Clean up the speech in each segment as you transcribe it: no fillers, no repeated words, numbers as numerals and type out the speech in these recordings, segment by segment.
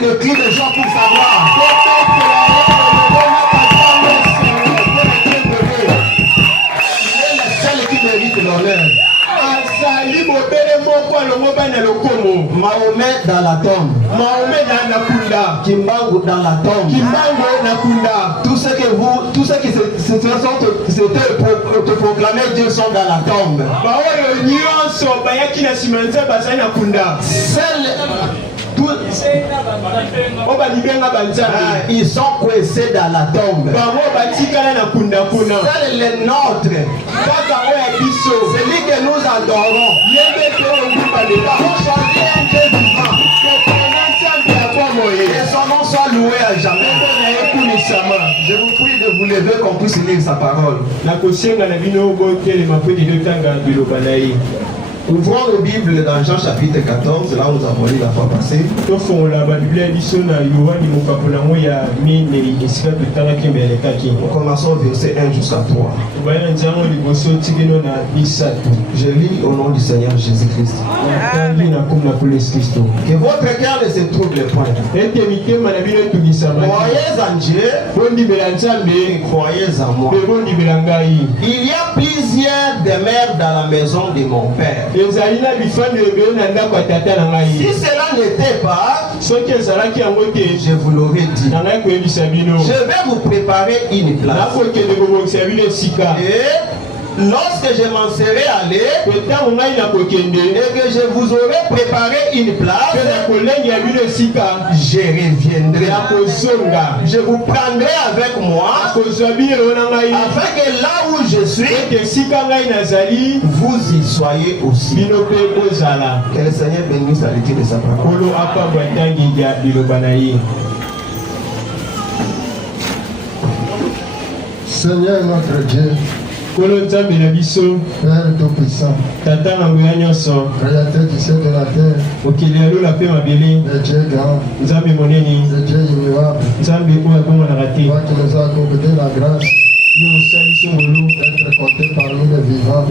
le cri des gens pour savoir. Il est le seul qui mérite l'honneur. Mahomet dans la tombe. Kimbangu dans la tombe. Tous ceux qui se proclamaient Dieu sont dans la tombe. Ils sont coincés dans la tombe. C'est le nôtre. Celui que nous adorons. Pour choisir un Dieu vivant. Que son nom soit loué à jamais. Je vous prie de vous lever qu'on puisse lire sa parole. Ouvrons nos Bibles dans Jean chapitre 14, là où nous avons lu la fois passée. Commençons au verset 1 jusqu'à 3. Je lis au nom du Seigneur Jésus-Christ. Que votre cœur ne se trouble point. Croyez en Dieu et croyez en moi. Il y a plusieurs demeures dans la maison de mon Père. Si cela n'était pas, je vous l'aurais dit. Je vais vous préparer une place. Et lorsque je m'en serai allé et que je vous aurai préparé une place, je reviendrai. Je vous prendrai avec moi afin que là où je suis, vous y soyez aussi. Que le Seigneur bénisse la lecture de sa parole. Seigneur notre Dieu, Père Tout-Puissant, Créateur du ciel et de la terre, le Dieu grand, le Dieu immuable, toi qui nous as accordé la grâce d'être compté parmi les vivants. Au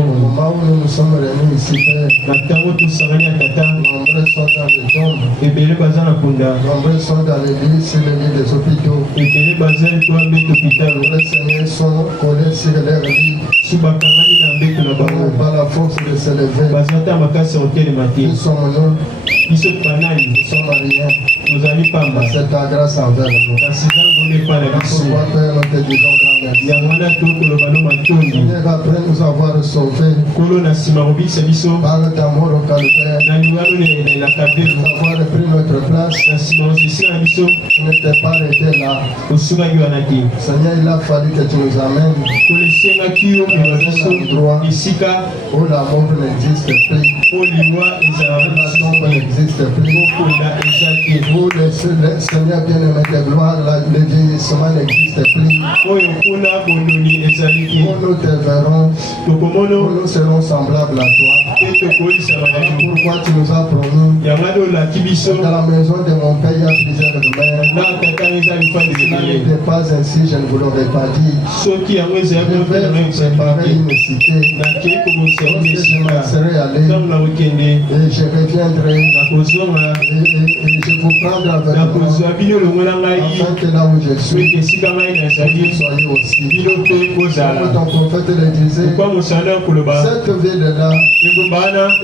moment où nous nous sommes réunis ici, Père, nombreux sont dans les tombes, nombreux sont dans les lits, sur les lits des hôpitaux. Nombreux Seigneur sont collés sur leurs lits, par la force de se lever. Nous sommes nous. Nous sommes rien. C'est ta grâce envers nous. Pourquoi Père, nous te disons grand merci. Seigneur, après nous avoir sauvés par ta mort au calvaire, nous avoir pris notre place, tu ne t'es pas arrêté là. Seigneur, il a fallu que tu nous amènes dans un endroit où l'amour n'existe plus, où la tombe n'existe plus, où le Seigneur bien-aimé de gloire, le vieillissement n'existe plus, où nous te verrons, où nous serons semblables à toi. Pourquoi tu nous as promis dans la maison de mon Père il y a plusieurs demeures. Cela n'était pas ainsi, je ne vous l'aurais pas dit. Je vais vous préparer une cité. Lorsque je m'en serai allé et je reviendrai et je vous prendrai avec moi afin que là où je suis, vous soyez aussi. Comme ton prophète le disait, cette ville-là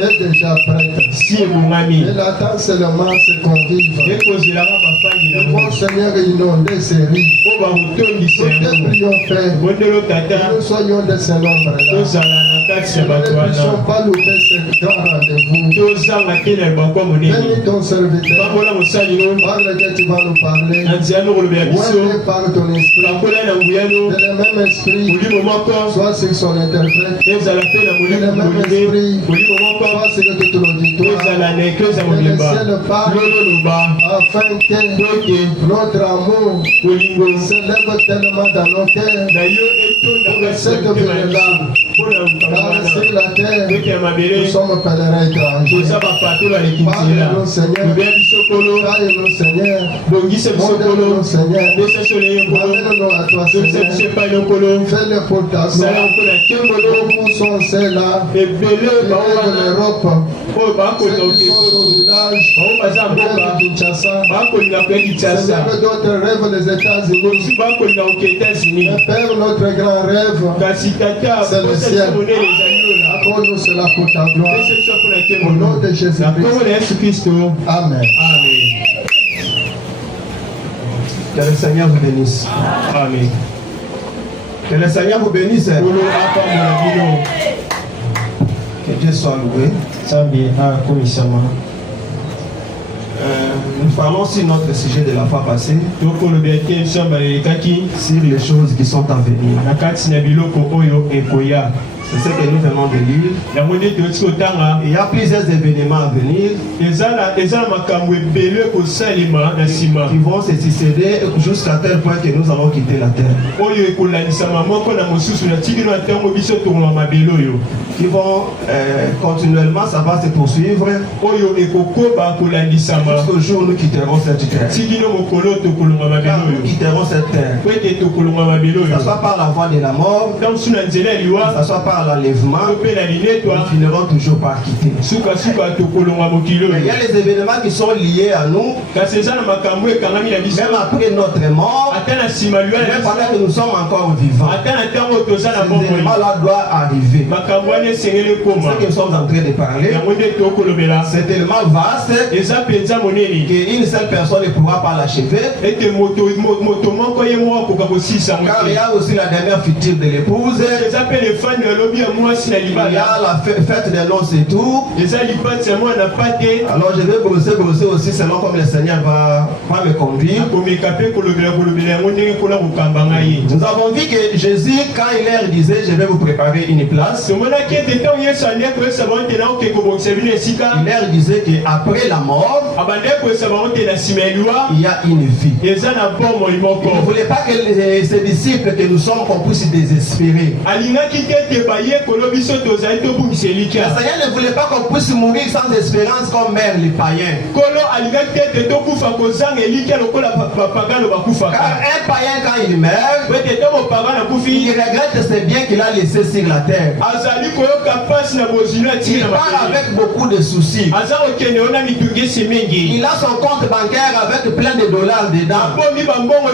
est déjà prête. Elle attend seulement ses convives. Ils vont, Seigneur, inonder ces riz. Nous te prions, Père, que nous soyons de ce nombre-là. Nous ne puissions pas louper ce grand rendez-vous. Bénis ton serviteur, par lequel tu vas nous parler. Ouais, par ton esprit. Que le même esprit soit sur son interprète. Que le même esprit soit sur tout l'auditoire. Que le ciel parle afin que notre amour s'élève tellement dans nos cœurs. Pour cette ville-là Car sur la terre, nous sommes pèlerins étrangers. Parle-nous, Seigneur. Taille-nous, Seigneur. Modèle-nous, Seigneur. Amène-nous à toi, Seigneur. Fais-le pour ta gloire. Repoussons ceux-là qui rêvent l'Europe. Ceux qui sont au village, rêvent Kinshasa. Seigneur, d'autres rêvent les États-Unis. Mais Père, notre grand rêve, c'est le ciel. Accorde-nous cela pour ta gloire. Au nom de Jésus-Christ. Amen. Que le Seigneur vous bénisse. Amen. Que le Seigneur vous bénisse. Que Dieu soit loué. Nous parlons sur notre sujet de la fois passée, sur les choses qui sont à venir. C'est ce que nous venons de lire. Il y a plusieurs événements à venir qui vont se succéder jusqu'à tel point que nous allons quitter la terre. Qui vont continuellement, ça va se poursuivre jusqu'au jour où nous quitterons cette terre. Quand nous quitterons cette terre, ça soit par la voie de la mort, ça soit par l'enlèvement, nous finirons toujours par quitter. Mais il y a les événements qui sont liés à nous, même après notre mort, même pendant que nous sommes encore vivants. Ces événements-là doivent arriver. Ce que nous sommes en train de parler, c'est tellement vaste qu'une seule personne ne pourra pas l'achever. Car il y a aussi la dernière future de l'épouse. Il y a la fête des noces et tout. Alors je vais brosser aussi selon comme le Seigneur va me conduire. Nous avons vu que Jésus, quand il leur disait je vais vous préparer une place, il leur disait qu'après la mort, il y a une vie. Il ne voulait pas que ses disciples que nous sommes qu'on puisse désespérer. Le Seigneur ne voulait pas qu'on puisse mourir sans espérance comme meurent les païens. Car un païen quand il meurt, il regrette ses biens qu'il a laissés sur la terre. Il part avec beaucoup de soucis. Il a son compte bancaire avec plein de dollars dedans.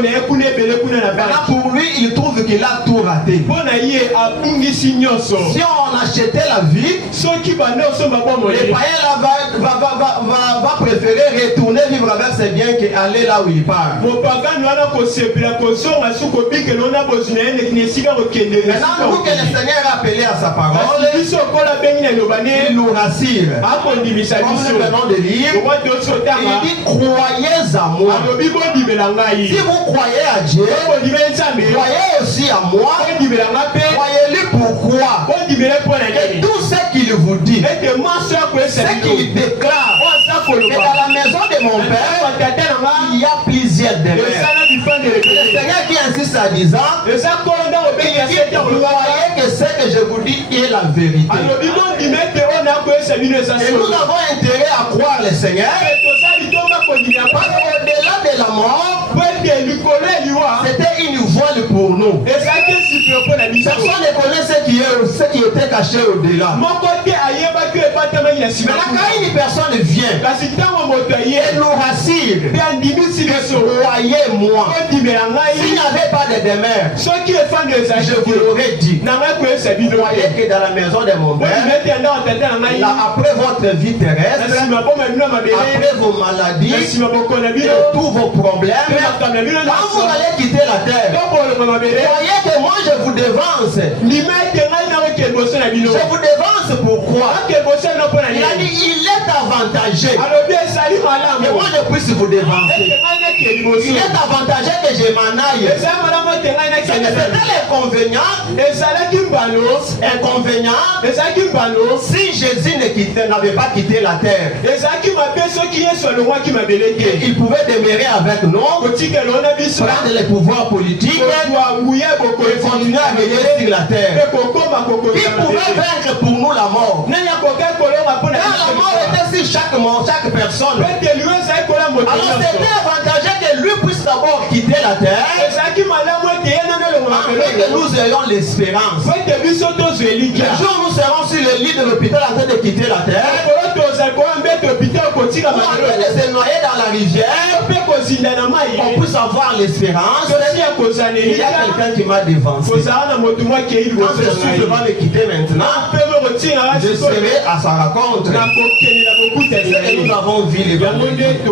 Maintenant pour lui, il trouve qu'il a tout raté. Si on achetait la vie, les païens là va préférer retourner vivre avec ses biens qu'aller là où il part. Maintenant, nous que le Seigneur a appelé à sa parole, il nous rassure. Comme nous venons de lire, il dit croyez à moi. Si vous croyez à Dieu, croyez aussi à moi. Croyez-lui pourquoi? Et tout ce qu'il vous dit, ce qu'il déclare, et dans la maison de mon Père, il y a plusieurs demeures. Le Seigneur qui insiste à disant, croyez que ce que je vous dis est la vérité. Et nous avons intérêt à croire le Seigneur. Parce qu'au-delà de la mort, c'était une voile pour nous. Personne ne connaît ce qui était caché au-delà. Maintenant, quand une personne vient et nous rassure, croyez-moi, s'il n'y avait pas de demeure, je vous l'aurais dit. Croyez que dans la maison de mon Père, après votre vie terrestre, après vos maladies, et tous vos problèmes, quand vous allez quitter la terre, croyez que moi je vous devance. Je vous devance pourquoi? Il a dit il est avantagé que moi je puisse vous devancer. il est avantagé que je m'en aille. C'est l'inconvénient. Si Jésus n'avait pas quitté la terre, il pouvait demeurer avec nous, prendre les pouvoirs politiques et continuer à régner sur la terre. Il pouvait vaincre pour nous la mort. Car la mort était sur chaque personne. Alors c'était avantageux que lui puisse d'abord quitter la terre, afin que nous ayons l'espérance. Le jour où nous serons sur le lit de l'hôpital en train de quitter la terre, ou en train de se noyer dans la rivière, on puisse avoir l'espérance. Il y a quelqu'un qui m'a dévancé. Quand ce souffle va me quitter maintenant, je serai à sa rencontre. C'est ce que nous avons vu les vendredis. Et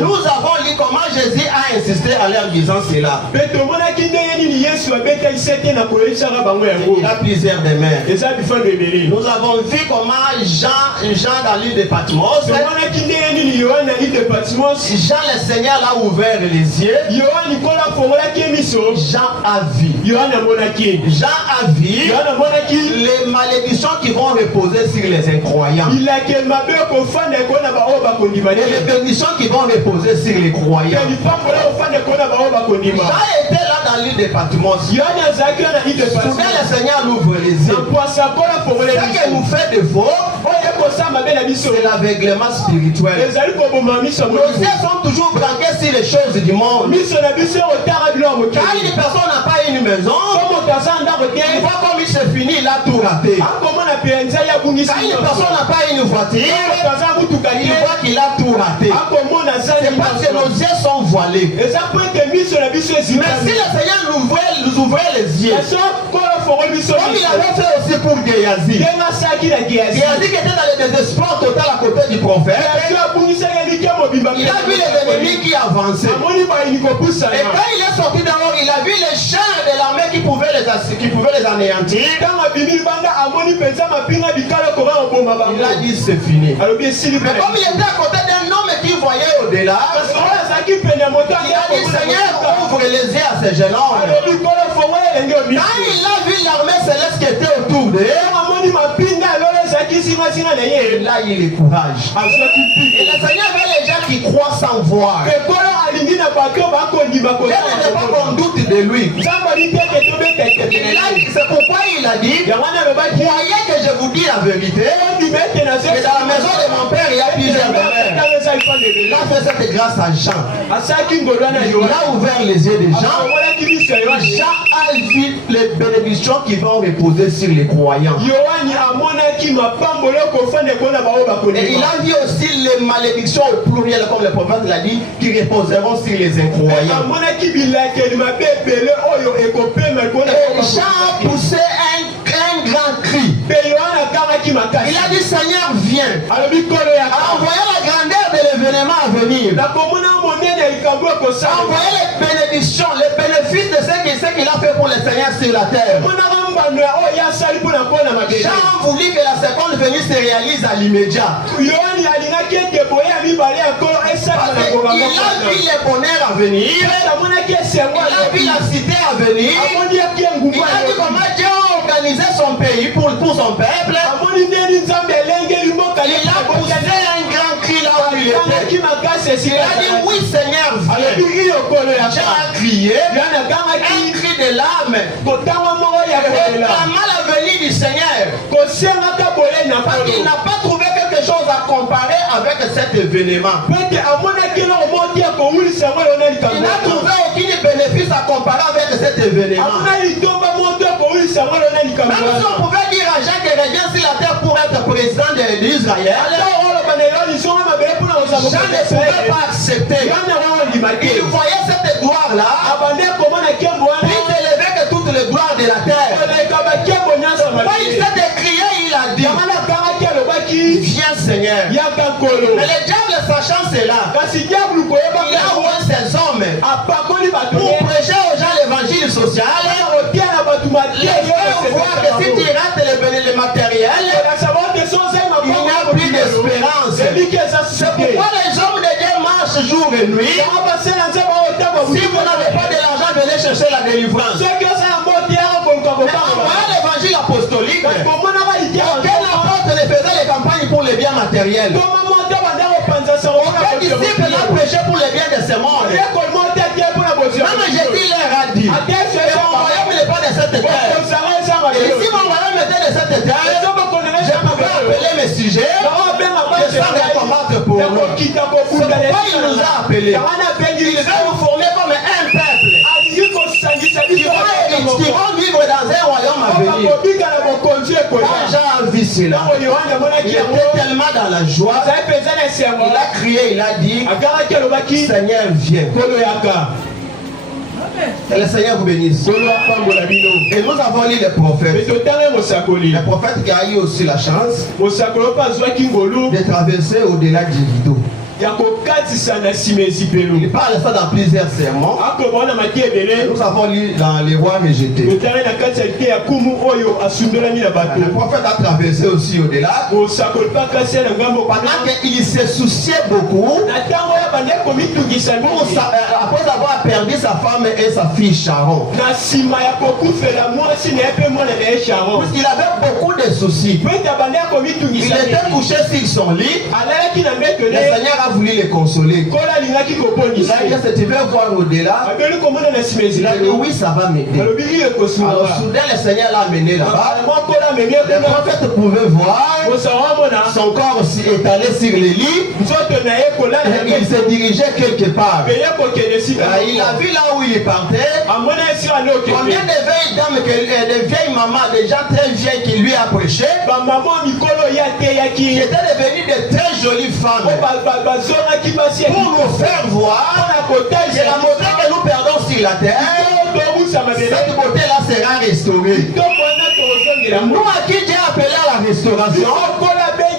nous avons lu comment Jésus a insisté en leur disant cela. Il a plusieurs demeures. Nous avons vu comment Jean dans l'île de Patmos, Jean le Seigneur l'a ouvert les yeux. Jean a vu. Jean a vu les malédictions qui vont reposer sur les incroyants. Les bénédictions qui vont reposer sur les croyants. Jean était là dans l'île de Patmos. Soudain le Seigneur ouvre les yeux. Ce qui nous fait défaut, c'est l'aveuglement spirituel. Nos yeux sont toujours branqués sur les choses du monde. Quand une personne n'a pas une maison, il voit comme il se finit, il a tout raté. Quand une personne n'a pas une voiture, il voit qu'il a tout raté. C'est parce que nos yeux sont voilés. Mais si le Seigneur nous ouvrait les yeux, comme il avait fait aussi pour Géasi. Géasi qui était dans le désespoir total à côté du prophète. Il a vu les ennemis qui avançaient. Et quand il est sorti dehors, il a vu les chars de l'armée qui pouvaient les anéantir. Il a dit c'est fini. Mais comme il était à côté d'un homme qui voyait au-delà, il a dit Seigneur, ouvre les yeux à ces jeunes hommes. Quand il a vu l'armée céleste qui était autour d'eux, là il est courage. Et le Seigneur veut les gens qui croient sans voir. Il n'est pas qu'on doute de lui. C'est pourquoi il a dit, croyez que je vous dis la vérité, que dans la maison de mon père il y a plusieurs demeures. Il a fait cette grâce à Jean. Il a ouvert les yeux de Jean. Jean a vu les bénédictions qui vont reposer sur les croyants. Et il a vu aussi les malédictions au pluriel, comme le prophète l'a dit, qui reposeront sur les incroyants. Et Jean a poussé un grand cri. Il a dit Seigneur, viens. En voyant la grandeur de l'événement à venir, en voyant les bénédictions, les bénéfices de ce qu'il a fait pour le Seigneur sur la terre, Jean voulu que la seconde venue se réalise à l'immédiat. Il a vu les bonheurs à venir. Il a vu la cité à venir. Il a vu comment Dieu a organisé son pays pour son peuple. Il a poussé un grand cri là où il était. Il a dit oui Seigneur, viens. Jean a crié un cri de l'âme. Comment la venue du Seigneur, parce qu'il n'a pas trouvé quelque chose à comparer avec cet événement. Il n'a trouvé aucun bénéfice à comparer avec cet événement. Même si on pouvait dire à Jacques et reviens sur la terre pour être président d'Israël, Jean ne pouvait pas accepter. Il voyait cette gloire-là, plus élevée que toutes les gloires de la terre. Quand il s'est décrié, il a dit viens Seigneur. Mais le diable sachant cela, il a oué ses hommes pour prêcher aux gens l'évangile social. Les frères voient que si tu rates le matériel, il n'y a plus d'espérance. C'est pourquoi les hommes de Dieu marchent marche jour et nuit. Si vous n'avez pas de l'argent, venez chercher la délivrance. Envoyez l'évangile apostolique. Aucun apôtre ne faisait les campagnes pour les biens matériels. Aucun disciple n'a prêché pour les biens de ce monde. Même Jésus leur a dit, et mon royaume n'est pas de cette terre. Et si mon royaume était de cette terre, je pouvais appeler mes sujets, je sens des tomates pour nous. C'est pourquoi il nous a appelés. Il veut nous former comme un peuple qui vont vivre dans un royaume à venir. Quand Jean a vu cela, il était tellement dans la joie, il a crié, il a dit, Seigneur, viens. Que le Seigneur vous bénisse. Et nous avons lu les prophètes. Les prophètes qui a eu aussi la chance de traverser au-delà du rideau. Il parle ça dans plusieurs sermons. Nous avons lu dans les rois rejetés. Le prophète a traversé aussi au-delà. Pendant qu'il se souciait beaucoup, après avoir perdu sa femme et sa fille Sharon. Puisqu'il avait beaucoup de soucis. Il était couché sur son lit. Le Seigneur a voulu les consoler. Il a dit, si tu veux voir au-delà, il a dit, oui, ça va m'aider. Alors soudain, le Seigneur l'a amené là-bas. Le prophète pouvait voir son corps étalé sur le lit. Il se dirigeait quelque part. Il a vu là où il partait. Combien de vieilles dames, de vieilles mamans, des gens très vieilles qui lui a prêché, qui étaient devenues de très jolies femmes. Pour nous faire voir que la beauté que nous perdons sur la terre, cette beauté-là sera restaurée. Nous à qui Dieu a appelé à la restauration, on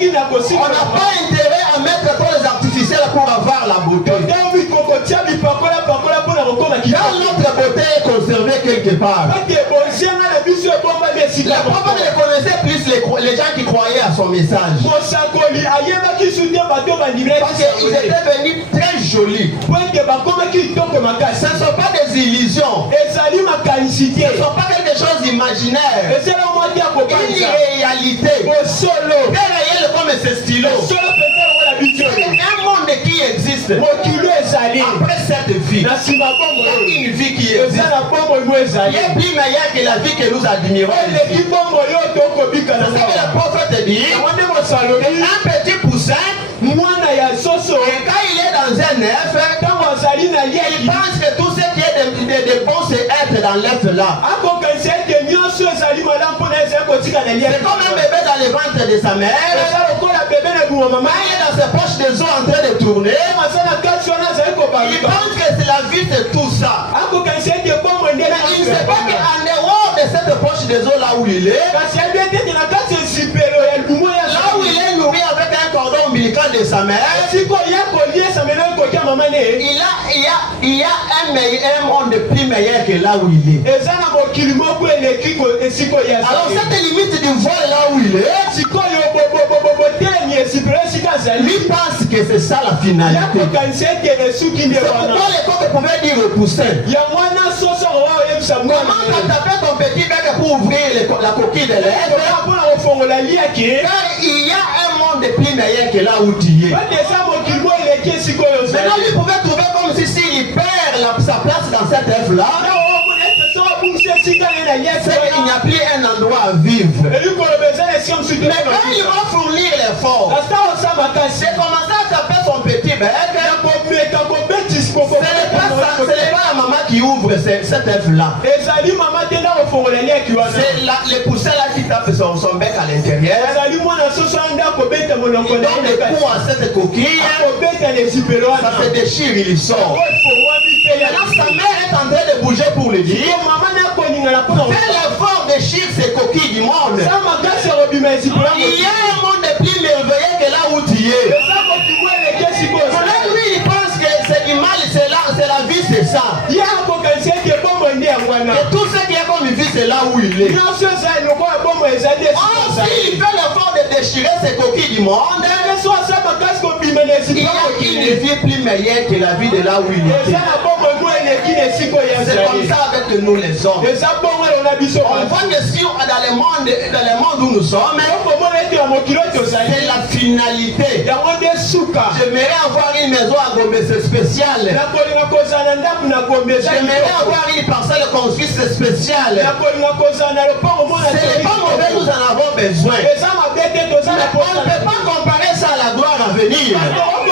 n'a pas intérêt à mettre tous les artificiels pour avoir la beauté. Car notre beauté est conservée quelque part. Les prophètes ne connaissaient plus les gens qui croyaient à son message. Parce qu'ils étaient devenus très jolis. Ce ne sont pas des illusions. Ce ne sont pas quelque chose d'imaginaire. Une réalité. Très réelle comme ce stylo. C'est un monde qui existe. Après cette vie, une vie qui existe. Il est plus meilleur que la vie que nous admirons. C'est ce que le prophète dit. Un petit poussin, et quand il est dans un œuf, il pense que tout ce qui est de bon, c'est être dans l'œuf là. C'est comme un bébé dans le ventre de sa mère. Il est dans ses poches de os en train de tourner. Il pense que la vie c'est tout ça. Mais il ne sait pas qu'en dehors de cette poche de os là où il est, là où il est nourri avec un cordon ombilical de sa mère, il y a un monde plus meilleur que là où il est. Alors cette limite du voile là où il est, lui pense que c'est ça la finalité. C'est pourquoi les coqs pouvaient dire au poussin, comment t'as tapé ton petit bec pour ouvrir la coquille de l'œuf? Car il y a un monde plus meilleur que là où tu es. Maintenant lui pouvait trouver comme si s'il perd sa place dans cet œuf là, il n'y a plus un endroit à vivre. Mais quand il va fournir l'effort, c'est commencer à taper son petit bec. Ce n'est pas la maman qui ouvre cet œuf là. C'est le poussin là qui tape son bec à l'intérieur. Il donne des coups à cette coquille. Ça se déchire, il sort. Maintenant sa mère est en train de bouger pour le dire. Fais l'effort de chier ces coquilles du monde. Il y a un monde plus merveilleux que là où tu es. Lui il pense que c'est du mal, c'est la vie, c'est ça. Et tout ce qui est comme vie, c'est là où il est. Or, s'il fait l'effort de déchirer ces coquilles du monde, Il y a une vie plus meilleure que la vie de là où il était. C'est comme ça avec nous les hommes. On voit que si dans le monde où nous sommes, c'est la finalité. J'aimerais avoir une maison à Gombe, c'est spécial. J'aimerais avoir une parcelle construite, c'est spécial. C'est pas mauvais, nous en avons besoin. Mais on ne peut pas comparer ça à la gloire à venir. On ne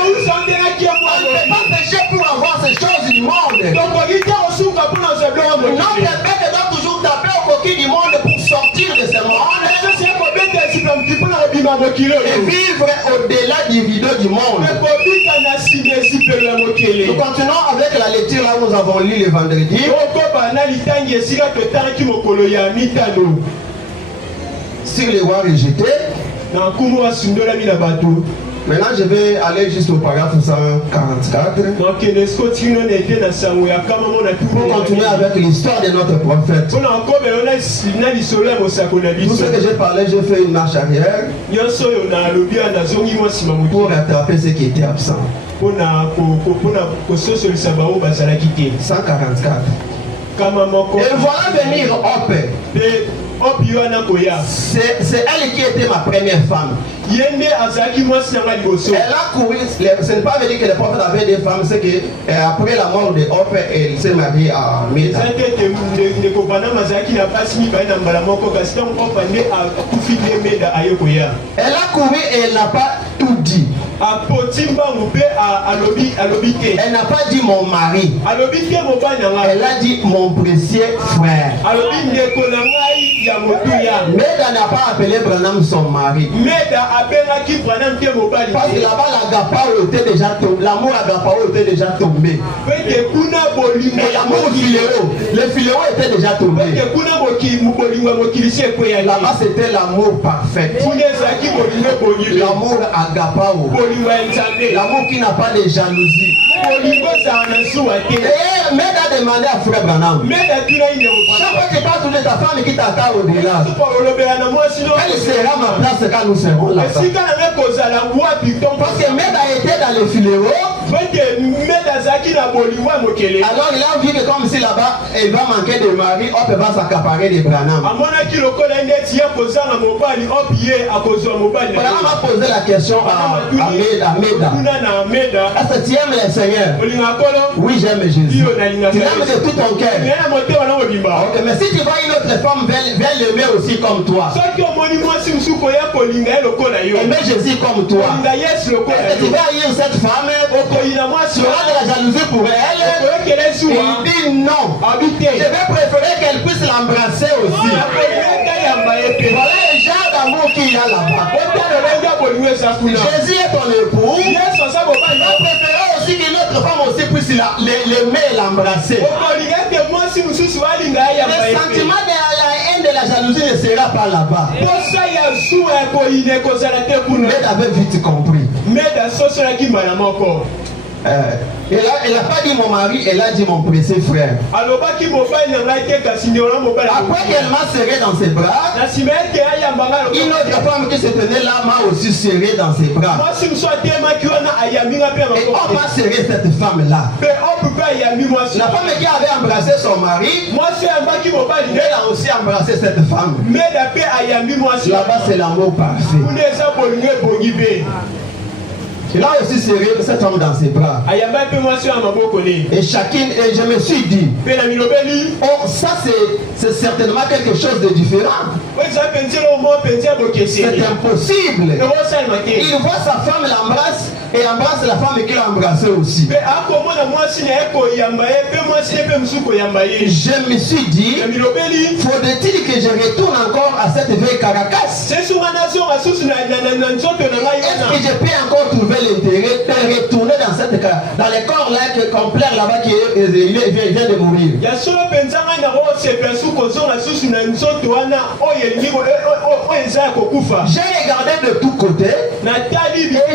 peut pas pécher pour avoir ces choses du monde. Notre bête doit toujours taper au coquille du monde pour sortir de ce monde et vivre au-delà du rideau du monde. Nous continuons avec la lecture là où nous avons lu le vendredi. Sur les rois rejetés. Maintenant, je vais aller juste au paragraphe 144 pour continuer avec l'histoire de notre prophète. Tout ce que j'ai parlé, j'ai fait une marche arrière pour rattraper ce qui était absent. 144. Et voilà venir Hope. C'est elle qui était ma première femme. Elle a couru. Ce n'est pas dire que le prophète avait des femmes, c'est qu'après la mort de Hope, elle s'est mariée à Meda. Elle a couru et elle n'a pas tout dit. Elle n'a pas dit mon mari. Elle a dit mon précieux frère. Meda n'a pas appelé Branham son mari. Parce que là-bas, l'agapao était déjà tombé. L'amour agapao était déjà tombé. Et l'amour philéo, le philéo était déjà tombé. Là-bas, c'était l'amour parfait. L'amour agapao. L'amour qui n'a pas de jalousie. Et Meda a demandé à frère Branham. Chaque fois que tu parles de ta femme qui t'attend au-delà, quelle sera ma place quand nous serons là? Parce que Meda était dans le filéo. Alors il a vu que comme si là-bas, elle va manquer de mari, Hope va s'accaparer de Branham. Branham a posé la question à Meda. Est-ce que tu aimes le Seigneur? Oui, j'aime Jésus. Tu l'aimes de tout ton cœur. Okay, mais si tu vois une autre femme, viens l'aimer aussi comme toi. Aimer Jésus comme toi. Est-ce que tu vas haïr cette femme? Tu auras de la jalousie pour elle? Il dit non. Je vais préférer qu'elle puisse l'embrasser aussi. Voilà le genre d'amour qu'il y a là-bas. Jésus est ton époux. On préférait aussi qu'une autre femme aussi puisse l'aimer et l'embrasser. Le sentiment de la haine de la jalousie ne sera pas là-bas. Meda avait vite compris. Elle n'a pas dit mon mari, elle a dit mon précieux frère. Après qu'elle m'a serré dans ses bras, une autre femme qui se tenait là m'a aussi serré dans ses bras. Et on m'a serré cette femme-là. La femme qui avait embrassé son mari, elle a aussi embrassé cette femme. Là-bas, c'est l'amour parfait. Il a aussi serré cet homme dans ses bras. Et chacune, et je me suis dit, oh, ça c'est certainement quelque chose de différent. C'est impossible. Il voit sa femme, l'embrasse et embrasse la femme qu'il a embrassée aussi. Je me suis dit, faudrait-il que je retourne encore à cette vieille caracasse? Est-ce que je peux encore trouver l'intérêt de retourner dans les corps là que complaire là-bas qui vient de mourir? J'ai regardé de tous côtés et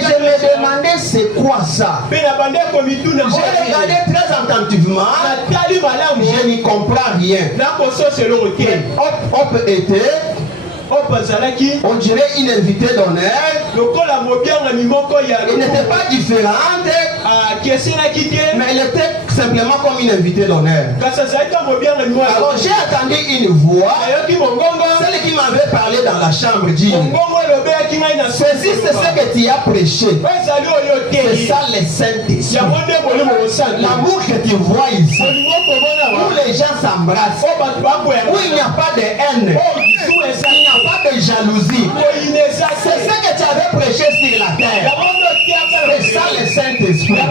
je me demandais c'est quoi ça. J'ai regardé très attentivement, je n'y comprends rien. Hope On dirait une invitée d'honneur. Elle n'était pas différente, mais elle était simplement comme une invitée d'honneur. Alors j'ai entendu une voix, celle qui m'avait parlé dans la chambre, dire: ceci, c'est ce que tu as prêché. C'est ça le Saint-Esprit. L'amour que tu vois ici, où les gens s'embrassent, où il n'y a pas de haine, il n'y a pas de jalousie. C'est ce que tu avais prêché sur la terre. C'est ça le Saint-Esprit.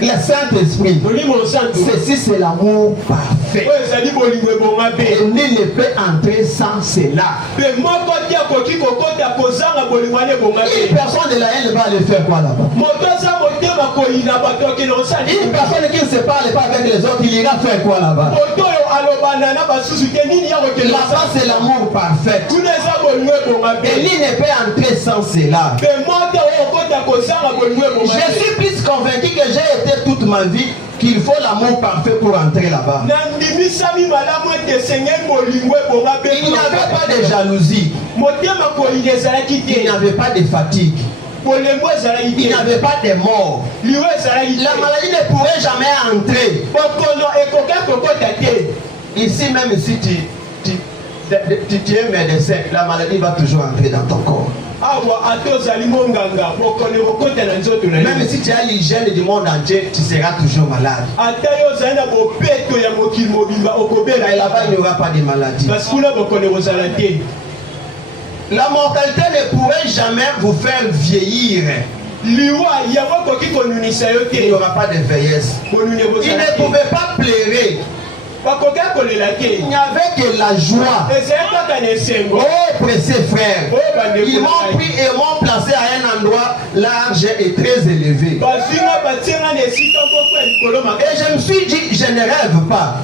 Le Saint-Esprit, ceci c'est l'amour parfait. Et nul ne peut entrer sans cela. Une personne de la haine va aller faire quoi là-bas? Une personne qui ne se parle pas avec les autres, il ira faire quoi là-bas? Là-bas c'est l'amour parfait. Et nul ne peut entrer sans cela. Je suis plus convaincu que j'ai été toute ma vie qu'il faut l'amour parfait pour entrer là-bas. Il n'y avait pas de jalousie. Il n'y avait pas de fatigue. Il n'y avait pas de mort. La maladie ne pourrait jamais entrer. Ici même si tu es médecin, la maladie va toujours entrer dans ton corps. Même si tu as l'hygiène du monde entier, tu seras toujours malade. Et là-bas, il n'y aura pas de maladie. La mortalité ne pourrait jamais vous faire vieillir. Il n'y aura pas de vieillesse. Il ne pouvait pas pleurer. Il n'y avait que la joie. Oh, précieux frère, ils m'ont pris et m'ont placé à un endroit large et très élevé. Et je me suis dit, je ne rêve pas.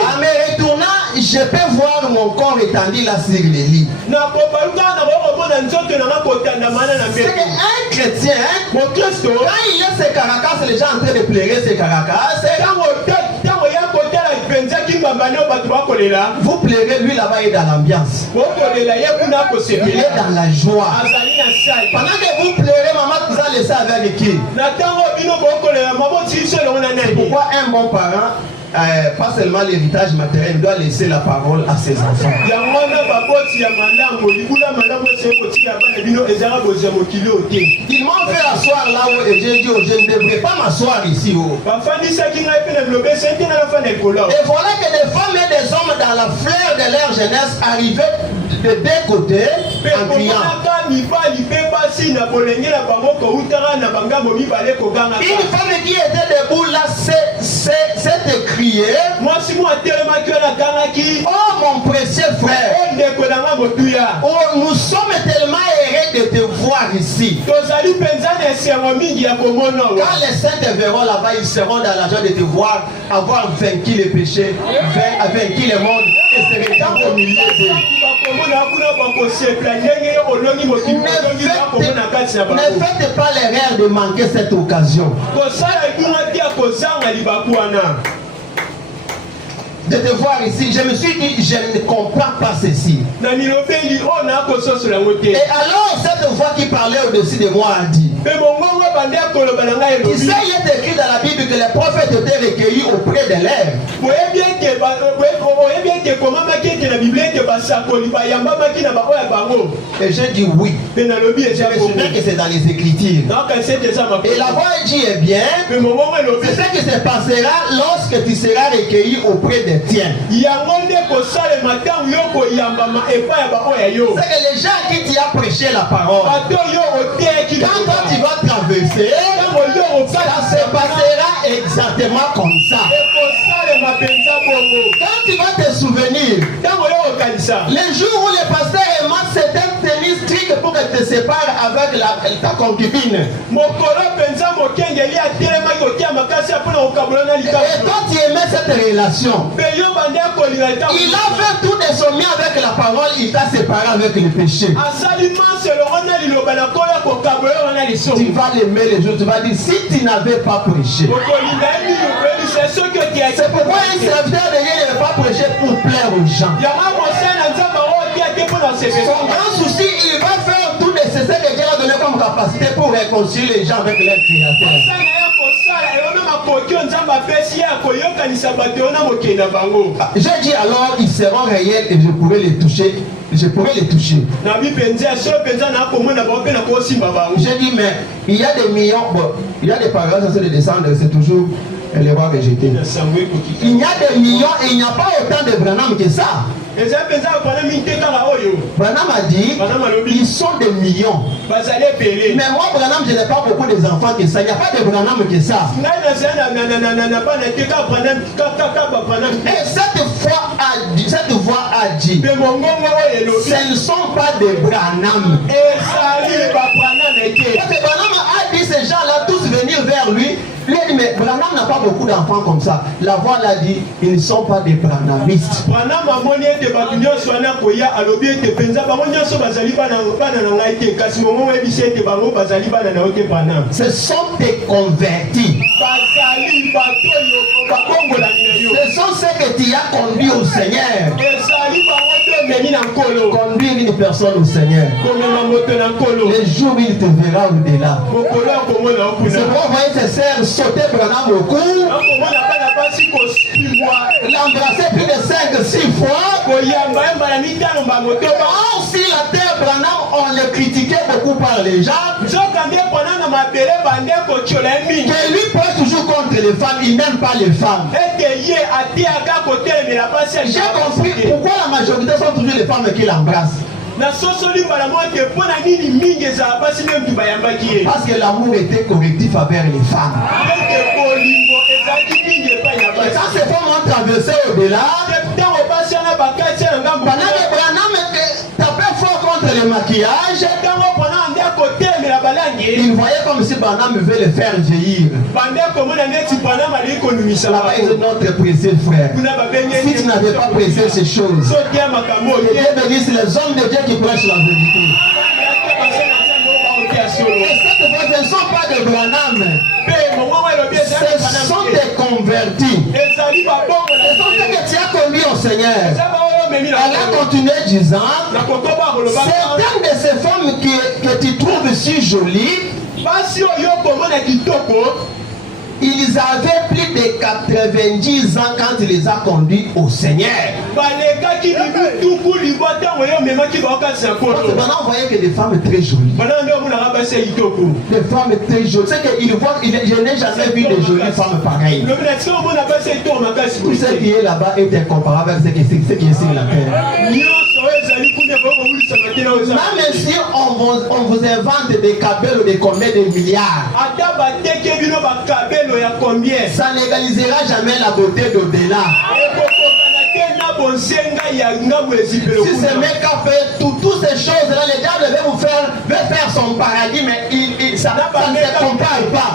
En me retournant, je peux voir mon corps étendu là sur les lits. C'est qu'un chrétien, quand il a ses caracas, les gens sont en train de pleurer ses caracas. Vous pleurez, lui là-bas il est dans l'ambiance. Il est dans la joie. Pendant que vous pleurez, maman vous a laissé avec qui? Pourquoi un bon parent, pas seulement l'héritage matériel, il doit laisser la parole à ses enfants? Ils m'ont fait asseoir là-haut et j'ai dit, je ne devrais pas m'asseoir ici. Et voilà que des femmes et des hommes dans la fleur de leur jeunesse arrivaient de deux côtés en criant. Une femme qui était debout là s'est écriée: oh mon précieux frère, oh, nous sommes tellement heureux de te voir ici. Quand les saints te verront là-bas, ils seront dans la joie de te voir, avoir vaincu les péchés, vaincu le monde et se retrouver au milieu d'eux. Ne faites pas l'erreur de manquer cette occasion. De te voir ici, je me suis dit, je ne comprends pas ceci. Et alors cette voix qui parlait au-dessus de moi a dit: il est écrit dans la Bible que les prophètes étaient recueillis auprès de l'air. Et j'ai dit oui. Je me souviens que c'est dans les Écritures. Et la voix dit: eh bien, c'est ce qui se passera lorsque tu seras recueilli auprès des tiens. C'est que les gens à qui tu as prêché la parole, quand tu vas traverser, ça se passera exactement comme ça. Quand tu vas te souvenir, le jour où le pasteur Emma s'était tenu strict pour que tu te sépares avec ta concubine, et toi tu aimais cette relation, il a fait tout de son mieux avec la parole, il t'a séparé avec le péché. Tu vas l'aimer les jours, tu vas dire: si tu n'avais pas prêché. C'est pourquoi un serviteur de Dieu ne veut pas prêcher pour plaire aux gens. Son grand souci, il va faire tout nécessaire que Dieu a donné comme capacité pour réconcilier les gens avec leur Créateur. J'ai dit alors, ils seront réels et je pourrai les toucher. Je pourrais les toucher. J'ai dit, mais il y a des millions, bon, il y a des parents censés de descendre, c'est toujours les rois rejetés. Il y a des millions et il n'y a pas autant de Branham que ça. Branham a dit, ils sont des millions. Mais moi, Branham, je n'ai pas beaucoup d'enfants que ça. Il n'y a pas de Branham que ça. Et cette voix a dit, ce ne sont pas des Branham. Parce que Branham a dit, ces gens-là, tous venir vers lui. Lui a dit, mais Branham n'a pas beaucoup d'enfants comme ça. La voix l'a dit, ils ne sont pas des Branhamistes. Ce sont des convertis. Ce sont ceux que tu as conduits au Seigneur. Conduire une personne au Seigneur. Les jours où il te verra au-delà. C'est pour envoyer ses sœurs sauter Branham au cou. L'embrasser plus de 5-6 fois. Or, si la terre Branham, on le critiquait beaucoup par les gens. Que lui pense toujours contre les femmes, il n'aime pas les femmes. J'ai compris pourquoi la majorité sont toujours les femmes qui l'embrassent. Parce que l'amour était correctif envers les femmes. Et quand ces femmes ont traversé au-delà, pendant que Branham tapait fort contre le maquillage, il voyait comme si Branham veut le faire vieillir. Là-bas, il est notre précieux frère. Si tu n'avais pas pressé ces choses, que Dieu bénisse les hommes de Dieu qui prêchent la vérité. Et cette fois, ce ne sont pas des Branham. Ce sont des convertis. Ce sont ceux que tu as conduits au Seigneur. Elle a continué disant, certaines de ces femmes que tu trouves si jolies, ils avaient plus de 90 ans quand il les a conduits au Seigneur. Maintenant, on voyait que des femmes très jolies. Des femmes très jolies. C'est qu'il voit, je n'ai jamais vu de jolies femmes pareilles. Tout ce qui est là-bas est incomparable avec ce qui est sur la terre. Même si on vous invente des cabelles de combien de milliards, ça n'égalisera jamais la beauté d'au-delà. Si ce mec a fait toutes ces choses-là, le diable veut faire son paradis, mais ça ne se compare pas.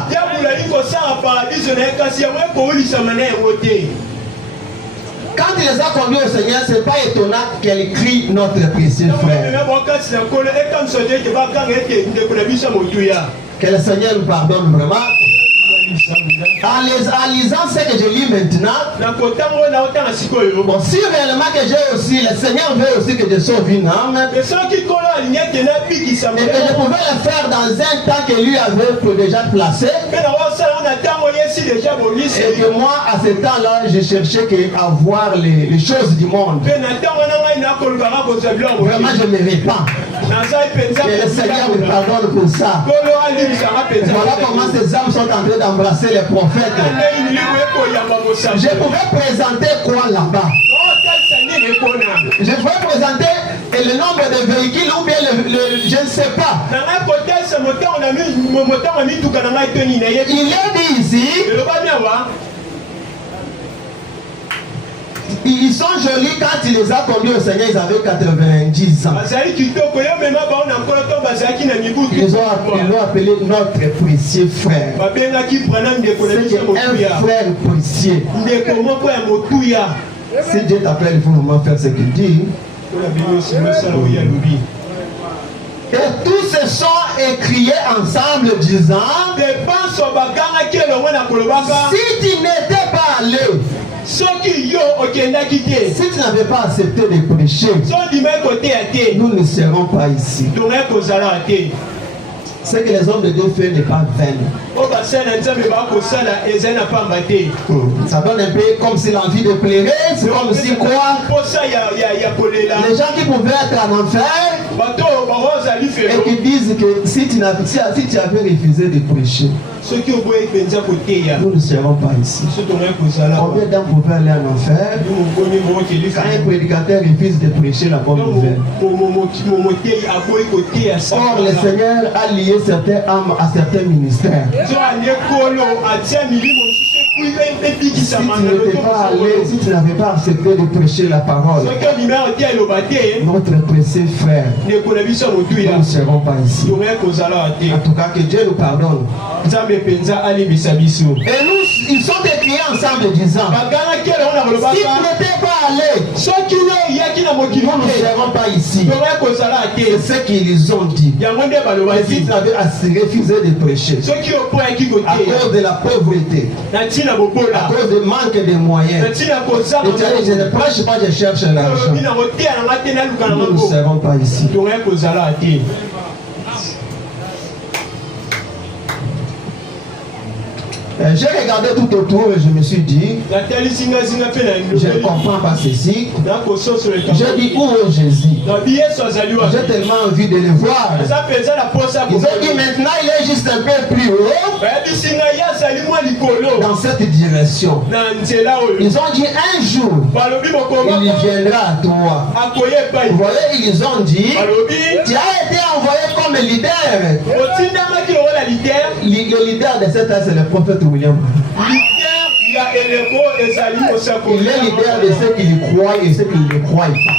Quand il les a conduits au Seigneur, ce n'est pas étonnant qu'elle crie notre précieux frère. Que le Seigneur nous pardonne vraiment. En lisant ce que je lis maintenant, bon, si réellement que j'ai aussi, le Seigneur veut aussi que je sauve une âme, et que je pouvais le faire dans un temps que lui avait déjà placé, et que moi à ce temps-là je cherchais à voir les choses du monde. Vraiment je me répands. Que le Seigneur me pardonne pour ça. Voilà comment ces âmes sont en train d'embrasser les prophètes. Je pouvais présenter quoi là-bas? Je pouvais présenter le nombre de véhicules ou bien je ne sais pas. Il est dit ici, ils sont jolis quand il les a conduits au Seigneur, ils avaient 90 ans. Ils l'ont appelé notre précieux frère. C'est un frère précieux. Si Dieu t'appelle, il faut vraiment faire ce qu'il dit. Et tous se sont écriés ensemble disant, si tu n'étais pas allé, Si tu n'avais pas accepté de prêcher, nous ne serons pas ici. Ce que les hommes de Dieu font n'est pas vain. Ça donne un peu comme si l'envie de pleurer, c'est comme si quoi? Les gens qui pouvaient être en enfer et qui disent que si tu avais refusé de prêcher, nous ne serons pas ici. Combien d'hommes pouvaient aller en enfer quand un prédicateur refuse de prêcher la bonne nouvelle? Or, le Seigneur a lié certaines âmes à certains ministères. Si tu n'avais pas accepté de prêcher la parole, notre précieux frère, nous ne serons pas ici. En tout cas, que Dieu nous pardonne. Et nous, ils sont écrits ensemble disant, si tu n'étais pas allé, nous ne serons pas ici. C'est ce qu'ils ont dit. Et si tu n'avais refusé de prêcher, à cause de la pauvreté, à cause du manque de moyens, et tu as dit, je ne prêche pas, je cherche l'argent, nous ne serons pas ici. J'ai regardé tout autour et je me suis dit, je ne comprends pas ceci. J'ai dit, où est Jésus? J'ai tellement envie de le voir. Ils ont dit, maintenant il est juste un peu plus haut dans cette direction. Ils ont dit, un jour il viendra à toi. Vous voyez, ils ont dit, tu as été envoyé comme leader. Le leader de cette âge, c'est le prophète William. Il est leader de ceux qui le croient et ceux qui ne le croient pas.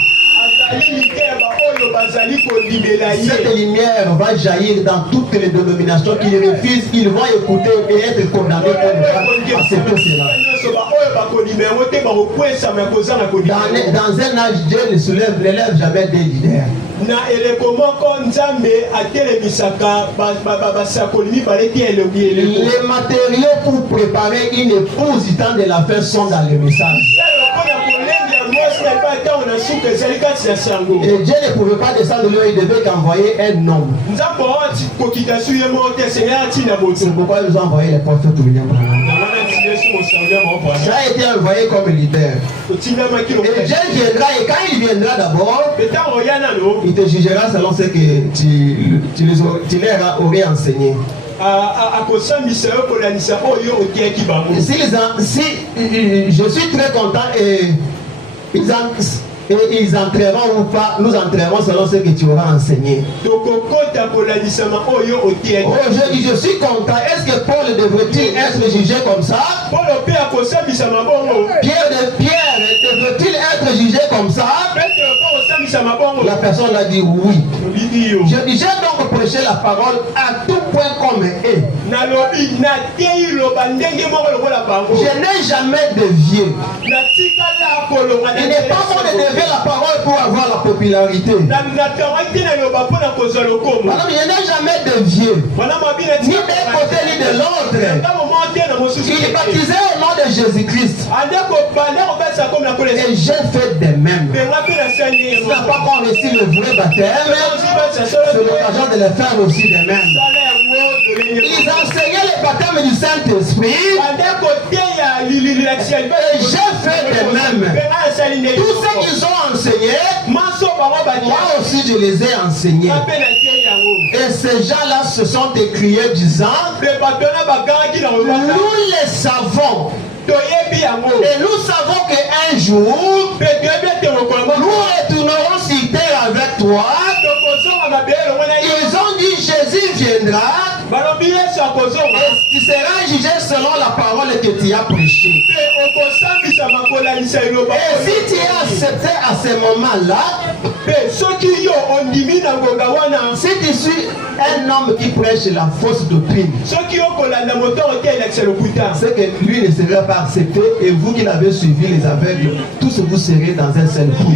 Cette lumière va jaillir dans toutes les dénominations qui le refusent. Ils vont écouter et être condamnés pour accepter cela. Dans un âge, Dieu ne lève jamais des leaders. Les matériaux pour préparer une épouse du temps de la fête sont dans le message. Et Dieu ne pouvait pas descendre là, il devait envoyer un homme. C'est pourquoi ils ont envoyé les prophètes William Branham. Ça a été envoyé comme leader. Et Dieu viendra, et quand il viendra d'abord, il te jugera selon ce que tu leur aurais enseigné. Je suis très content et ils entreront ou pas, nous entrerons selon ce que tu auras enseigné. Je suis content. Est-ce que Paul devrait-il être jugé comme ça? Pierre devrait-il être jugé comme ça? La personne a dit oui. J'ai donc prêché la parole à tout point comme eux. Je n'ai jamais dévié. Il n'est pas bon de dévier la parole pour avoir la popularité. Je n'ai jamais dévié, ni d'un côté ni de l'autre. Il baptisait au nom de Jésus-Christ. Et j'ai fait de même. Si n'a pas encore reçu le vrai baptême, c'est l'occasion de le faire aussi de même. Ils enseignaient le baptême du Saint-Esprit. Et j'ai fait de même. Tout ce qu'ils ont enseigné, moi aussi je les ai enseignés. Et ces gens-là se sont écriés disant, nous les savons. Et nous savons qu'un jour, nous retournerons sur terre avec toi. Ils ont dit, Jésus viendra et tu seras jugé selon la parole que tu as prêchée. Et si tu as accepté à ce moment-là, si tu suis un homme qui prêche la fausse doctrine, c'est que lui ne sera pas accepté et vous qui l'avez suivi, les aveugles, tous vous serez dans un seul coup.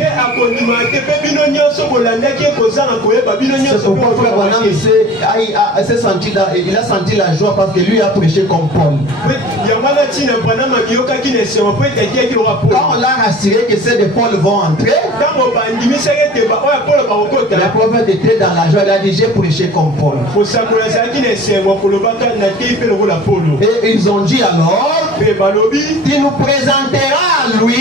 C'est pourquoi frère Branham s'est senti dans il a senti la joie parce que lui a prêché comme Paul. Quand on l'a rassuré que ceux de Paul vont entrer, le prophète était dans la joie, il a dit j'ai prêché comme Paul. Et ils ont dit alors, tu nous présenteras à lui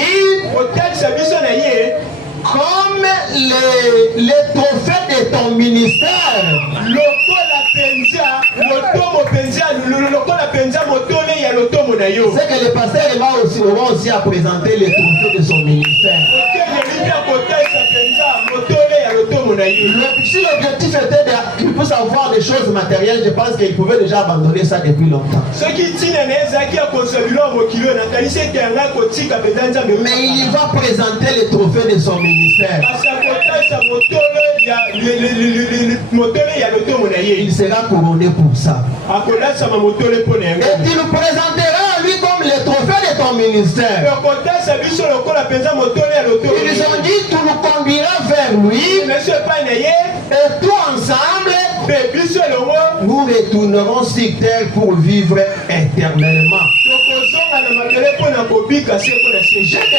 comme les trophées de ton ministère. C'est que le pasteur aura aussi à présenter les trophées de son ministère. Si l'objectif était qu'il puisse avoir des choses matérielles, je pense qu'il pouvait déjà abandonner ça depuis longtemps. Mais il va présenter les trophées de son ministère. Il sera couronné pour ça. Et tu nous présenteras lui comme les trophées de ton ministère. Ils ont dit tu nous conduiras vers lui. Et tout ensemble, nous retournerons sur terre pour vivre éternellement. J'ai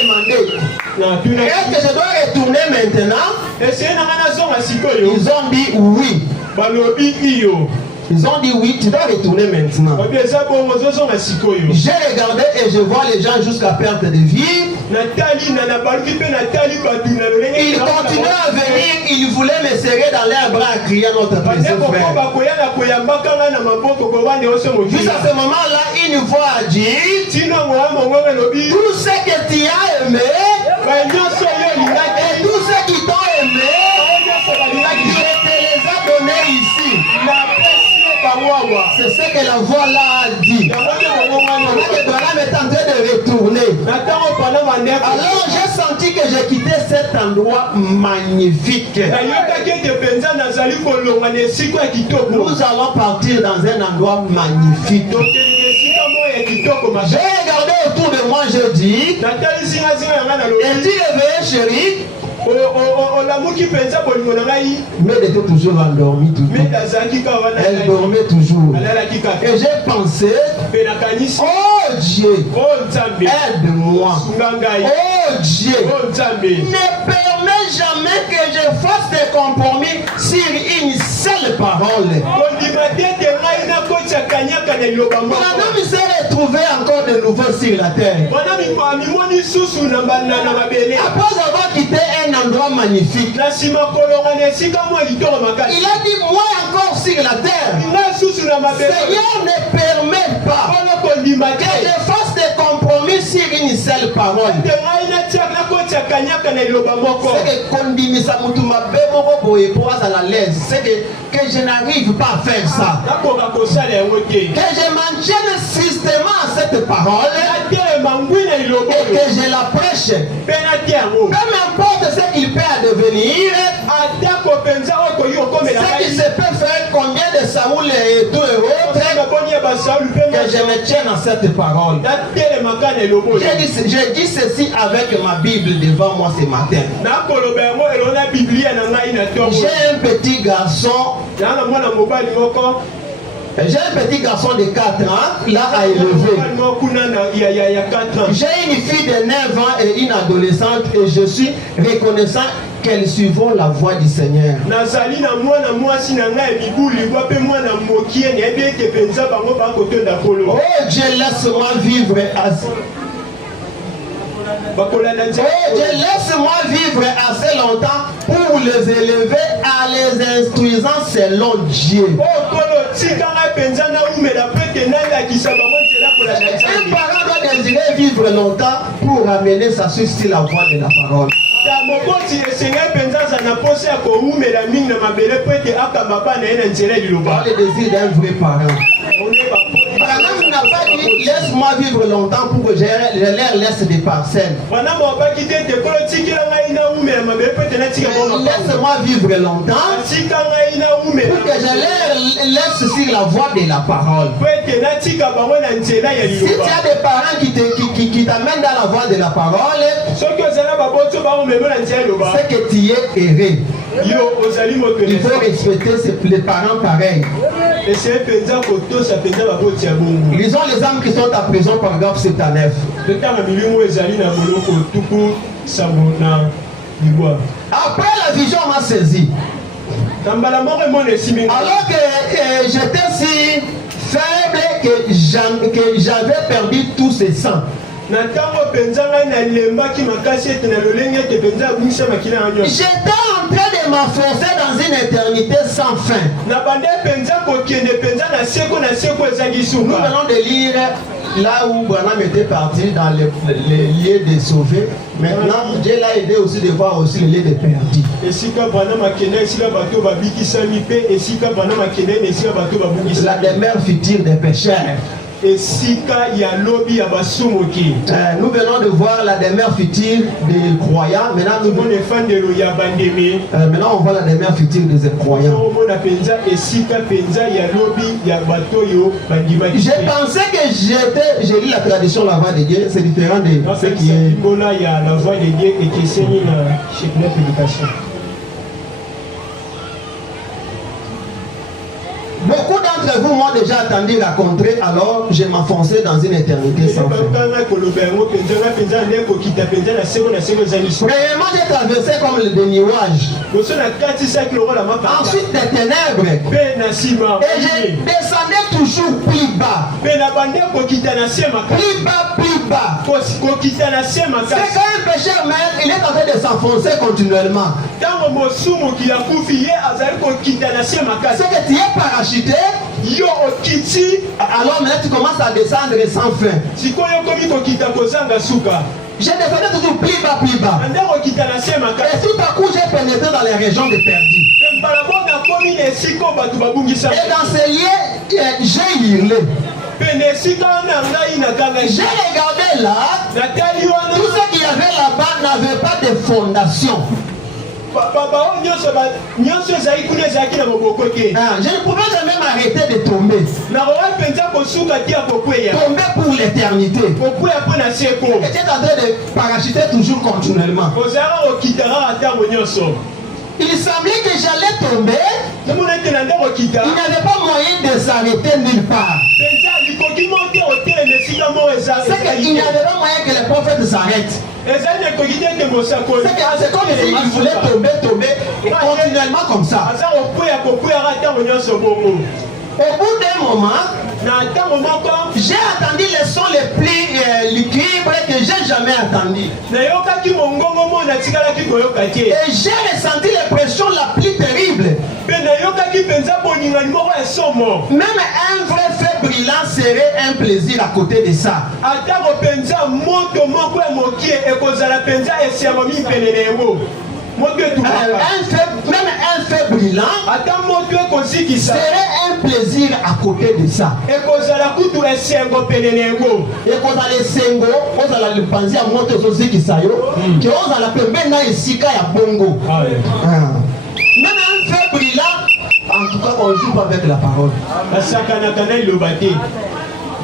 demandé, est-ce que je dois retourner maintenant? Ils ont dit oui. Ils ont dit oui, tu dois retourner maintenant. J'ai regardé et je vois les gens jusqu'à perte de vie. Ils continuaient à venir, ils voulaient me serrer dans leurs bras, crier notre précieux frère. Jusqu'à ce moment-là, une voix a dit, tout ce que tu as aimé, et tout ce qui t'ont aimé, je te les ai donnés ici. C'est ce que la voix là a dit. Pendant que Branham est en train de retourner, alors j'ai senti que j'ai quitté cet endroit magnifique. Nous allons partir dans un endroit magnifique. J'ai regardé autour de moi, je dis, es-tu réveillé, chérie? Mais elle était toujours endormie. Elle dormait toujours. Et j'ai pensé, oh Dieu, aide-moi. Oh Dieu, ne permets jamais que je fasse des compromis sur une seule parole. Madame s'est retrouvé encore de nouveau sur la terre. Après avoir quitté un endroit magnifique, il a dit moi encore sur la terre, Seigneur ne permet pas que je fasse des compromis sur une seule parole. C'est que je n'arrive pas à faire ça. Que je maintienne systématiquement cette parole et que je la prêche. Peu importe ce qu'il peut advenir, ce qui se peut faire, combien de Saoul et tout et autres, que je me tienne à cette parole. J'ai dit ceci avec ma Bible devant moi ce matin. J'ai un petit garçon. J'ai un petit garçon de 4 ans, là à élever. J'ai une fille de 9 ans et une adolescente et je suis reconnaissant qu'elles suivront la voie du Seigneur. Oh Dieu, laisse-moi vivre assez. Oh Dieu, laisse-moi vivre assez longtemps pour les élever en les instruisant selon Dieu. Un parent doit désirer vivre longtemps pour amener sa suite sur la voie de la parole. Pas le désir d'un vrai parent. Branham n'a pas dit laisse-moi vivre longtemps pour que je leur laisse des parcelles. Laisse-moi vivre longtemps pour que je leur laisse sur la voie de la parole. Si tu as des parents qui t'amènent dans la voie de la parole, c'est que tu es erré. Il faut respecter les parents pareils. Lisons les âmes qui sont à prison par grave 7 à 9. Après la vision m'a saisi. Alors que j'étais si faible que j'avais perdu tous ces sangs. J'étais en train de m'enfoncer dans une éternité sans fin. Nous venons de lire là où Branham était parti dans les lieux des sauvés. Maintenant, Dieu l'a aidé aussi de voir aussi les lieux des perdus. La demeure future des pécheurs. Nous venons de voir la demeure future des croyants. Maintenant, on voit la demeure future des incroyants. J'ai pensé que j'ai lu la tradition la voix de Dieu. C'est différent de ce qui est. Beaucoup d'entre vous m'ont déjà attendu rencontrer, alors je m'enfonçais dans une éternité sans fin. Premièrement, j'ai traversé comme le dénuage. Ensuite, des ténèbres. Et je descendais toujours plus bas. Plus bas, plus bas. C'est quand un pécheur même, il est en train de s'enfoncer continuellement. C'est que tu es parachuté. Alors maintenant tu commences à descendre sans fin. J'ai descendu toujours plus bas, plus bas. Et tout à coup j'ai pénétré dans les régions de perdus. Et dans ces lieux, j'ai hurlé. J'ai regardé là, tout ce qu'il y avait là-bas n'avait pas de fondation. Je ne pouvais jamais m'arrêter de tomber. Tomber pour l'éternité. Et j'étais en train de parachuter toujours continuellement. Il semblait que j'allais tomber. Il n'y avait pas moyen de s'arrêter nulle part. C'est qu'il n'y avait pas moyen que les prophètes s'arrêtent. C'est comme s'ils voulaient tomber continuellement comme ça. Au bout d'un moment, j'ai entendu les sons les plus lugubres que j'ai jamais entendus. Et j'ai ressenti l'impression la plus terrible. Même un vrai feu brillant serait un plaisir à côté de ça. Même un feu brillant serait un plaisir à côté de ça. Et quand les sengo, on a le penser à monter aussi qui sayo, que on a la maintenant ici quand il y a bongo. Même un feu brillant, en tout cas on joue pas avec la parole.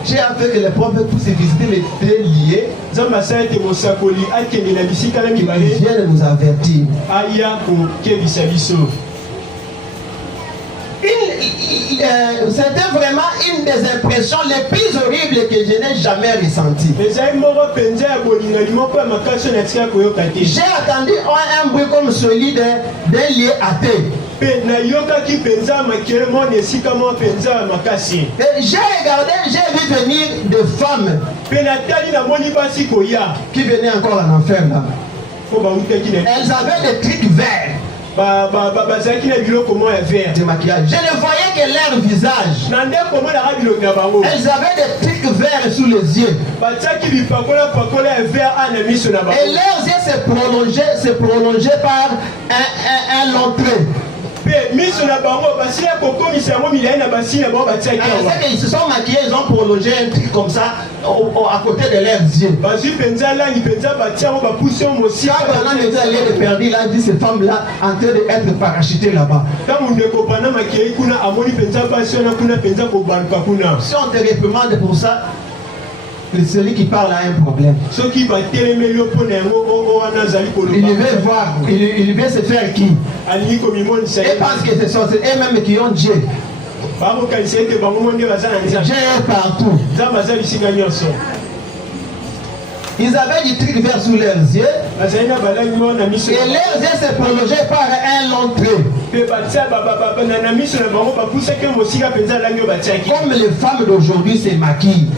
J'ai fait que les prophètes puissent visiter les deux liés. Ils viennent nous avertir. C'était vraiment une des impressions les plus horribles que je n'ai jamais ressenties. J'ai entendu un bruit comme celui d'un lieu athée. Et j'ai regardé, j'ai vu venir des femmes qui venaient encore en enfer là. Elles avaient des trucs verts. De maquillage. Je ne voyais que leur visage. Elles avaient des trucs verts sous les yeux. Et leurs yeux se prolongeaient par un long trait. Ils se sont maquillés, ils ont prolongé un truc comme ça à côté de leurs yeux. Quand on a perdu, il a dit ces femmes-là en train d'être parachutées là-bas. Si on te réprimande pour ça, celui qui parle a un problème. Il veut voir, il veut se faire qui? Et parce que ce sont eux-mêmes qui ont Dieu. Dieu est partout. Ils avaient du truc vers sous leurs yeux. Et leurs yeux se prolongeaient par un long trait. Comme les femmes d'aujourd'hui se maquillent.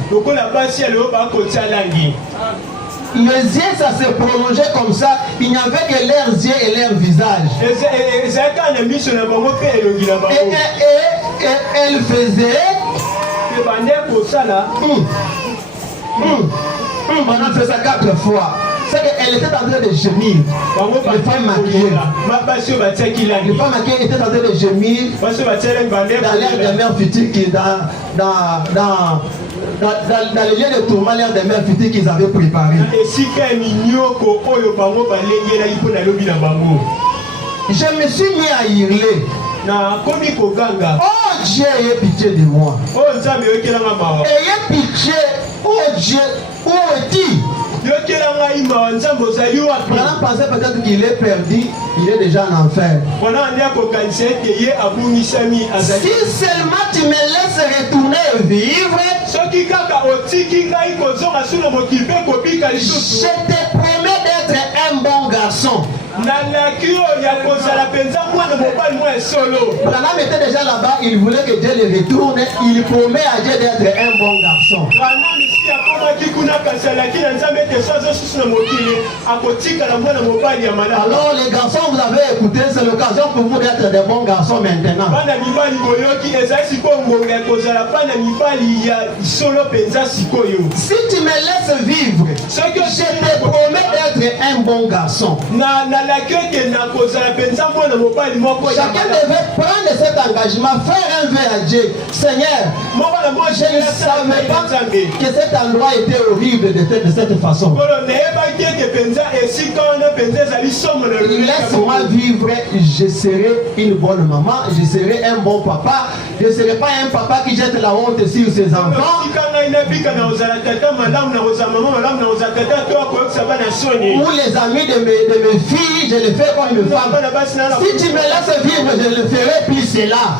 Les yeux, ça se prolongeait comme ça. Il n'y avait que leurs yeux et leur visage. Et elle faisait. On a fait ça 4 fois. C'est qu'elle était en train de gémir. Les femmes maquillées. Les femmes maquillées étaient en train de gémir dans l'air des mères futures qui dans les lieux de tourment, l'air des mères futures qu'ils avaient préparé. Je me suis mis à hurler. Oh Dieu, ayez pitié de moi. Ayez pitié. Oh Dieu, où est-il? Branham pensait peut-être qu'il est perdu, il est déjà en enfer. Si seulement tu me laisses retourner vivre, je te promets d'être un bon garçon. Branham était déjà là-bas, il voulait que Dieu le retourne, il promet à Dieu d'être un bon garçon. Alors les garçons, vous avez écouté, c'est l'occasion pour vous d'être des bons garçons maintenant. Si tu me laisses vivre, je te promets d'être un bon garçon. Chacun devait prendre cet engagement, faire un vœu à Dieu. Seigneur, je ne savais pas que cet endroit était horrible de cette façon. Laisse-moi vivre, je serai une bonne maman, je serai un bon papa, je ne serai pas un papa qui jette la honte sur ses enfants. Ou les amis de mes filles, je le fais comme une femme. Si tu me laisses vivre, je le ferai plus cela.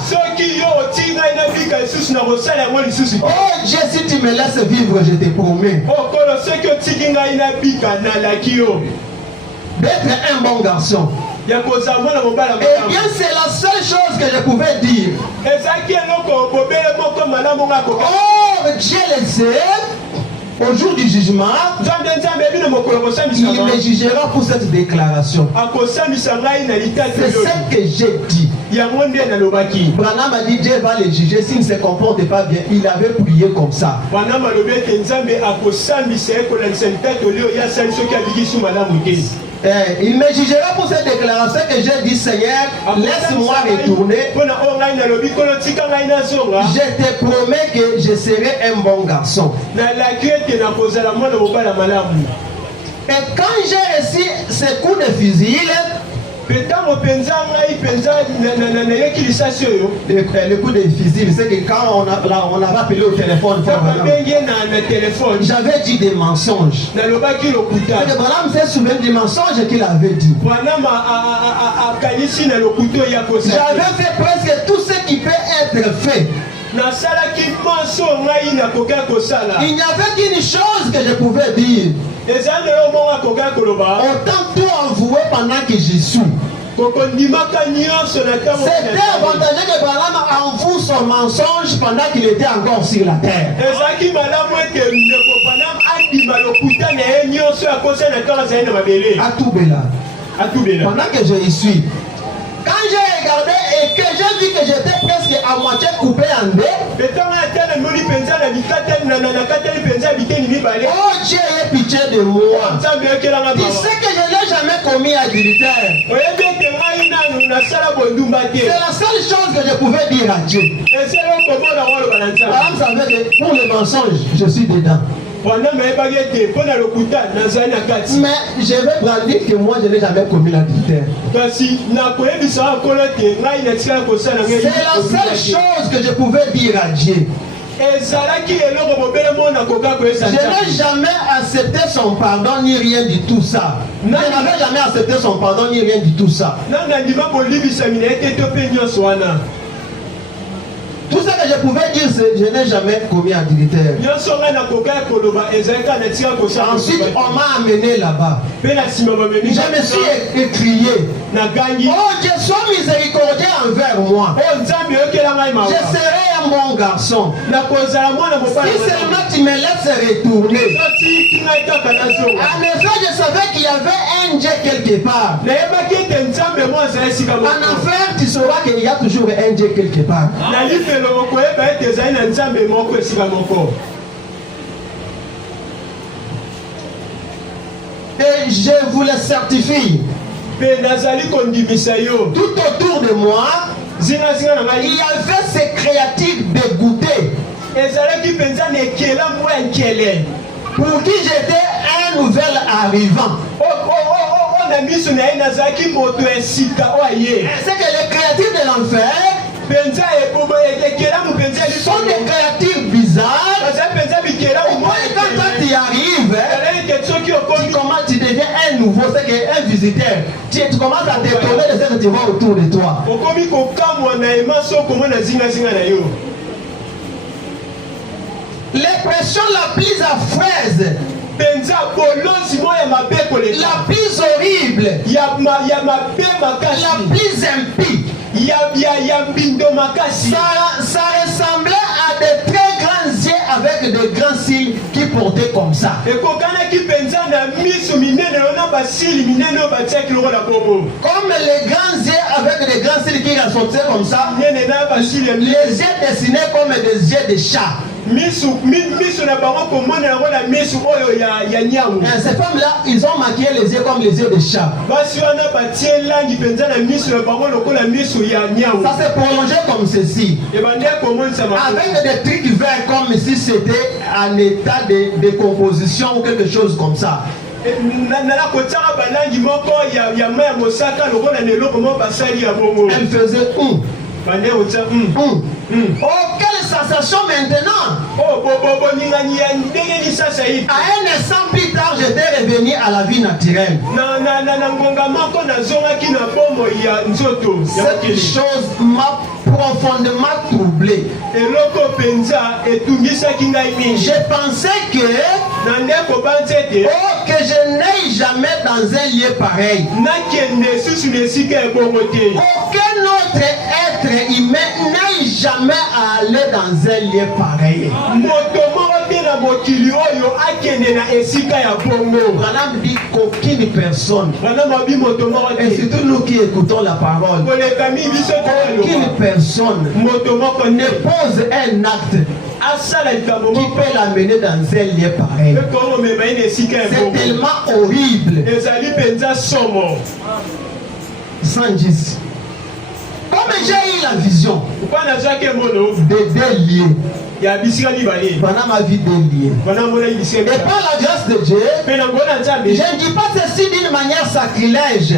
Oh Dieu, si tu me laisses vivre, je te promets d'être un bon garçon. Eh bien, c'est la seule chose que je pouvais dire. Oh, Dieu le sait. Au jour du jugement, il me jugera pour cette déclaration. C'est ce que j'ai dit. Branham a dit Dieu va le juger s'il ne se comporte pas bien. Il avait prié comme ça. Il me jugera pour cette déclaration que j'ai dit Seigneur, laisse-moi retourner. Je te promets que je serai un bon garçon. Et quand j'ai reçu ce coup de fusil, le coup de fusil, c'est que quand on avait appelé au téléphone, j'avais dit des mensonges. Branham s'est souvenu des mensonges qu'il avait dit. J'avais fait presque tout ce qui peut être fait. Il n'y avait qu'une chose que je pouvais dire. Autant tout avouer pendant que je suis. C'était avantageux que Branham avoue son mensonge pendant qu'il était encore sur la terre. À Toubela. Pendant que je y suis. Quand j'ai regardé et que j'ai vu que j'étais presque à moitié coupé en deux. Oh Dieu, aie pitié de moi. Tu sais que je n'ai jamais commis adultère. C'est la seule chose que je pouvais dire à Dieu. Branham savait que pour le mensonge, je suis dedans. Mais je vais brandir que moi je n'ai jamais commis l'adultère. C'est la seule chose que je pouvais dire à Dieu. Je n'ai jamais accepté son pardon ni rien du tout ça. Je n'avais jamais accepté son pardon ni rien du tout ça. Tout ce que je pouvais dire, c'est je n'ai jamais commis adultère. Ensuite, on m'a amené là-bas. Je me suis écrié. Oh, Dieu, sois miséricordieux envers moi. Je serai un bon garçon. Si seulement tu me laisses retourner. En effet, je savais qu'il y avait un Dieu quelque part. En enfer, tu sauras qu'il y a toujours un Dieu quelque part. Et je vous le certifie. Tout autour de moi, il y avait ces créatures dégoûtées. Pour qui j'étais un nouvel arrivant. C'est que les créatures de l'enfer sont des créatures bizarres. Quand toi tu arrives, tu deviens un nouveau, c'est un visiteur. Tu commences à t'étonner de ce que tu vois autour de toi. L'expression la plus affreuse, la plus horrible, la plus impie, ça ressemblait à de très grands yeux avec de grands cils qui portaient comme ça. Comme les grands yeux avec de grands cils qui ressortaient comme ça, les yeux dessinés comme des yeux de chat. Ces femmes-là, ils ont maquillé les yeux comme les yeux de chat. Ça s'est prolongé comme ceci. Avec des trucs verts comme si c'était un état de décomposition ou quelque chose comme ça. Elle faisait Oh, quelle sensation maintenant! À un instant plus tard, j'étais revenu à la vie naturelle. Cette chose m'a profondément troublé. Je pensais que je n'ai jamais dans un lieu pareil. Aucun autre être humain n'est jamais allé dans un lieu pareil. Madame dit qu'aucune personne, et surtout nous qui écoutons la parole, aucune personne ne pose un acte qui peut l'amener dans un lieu pareil. C'est tellement horrible. 110. Comme j'ai eu la vision de deux lieux pendant ma vie de lieu. Et par la grâce de Dieu, je ne dis pas ceci d'une manière sacrilège.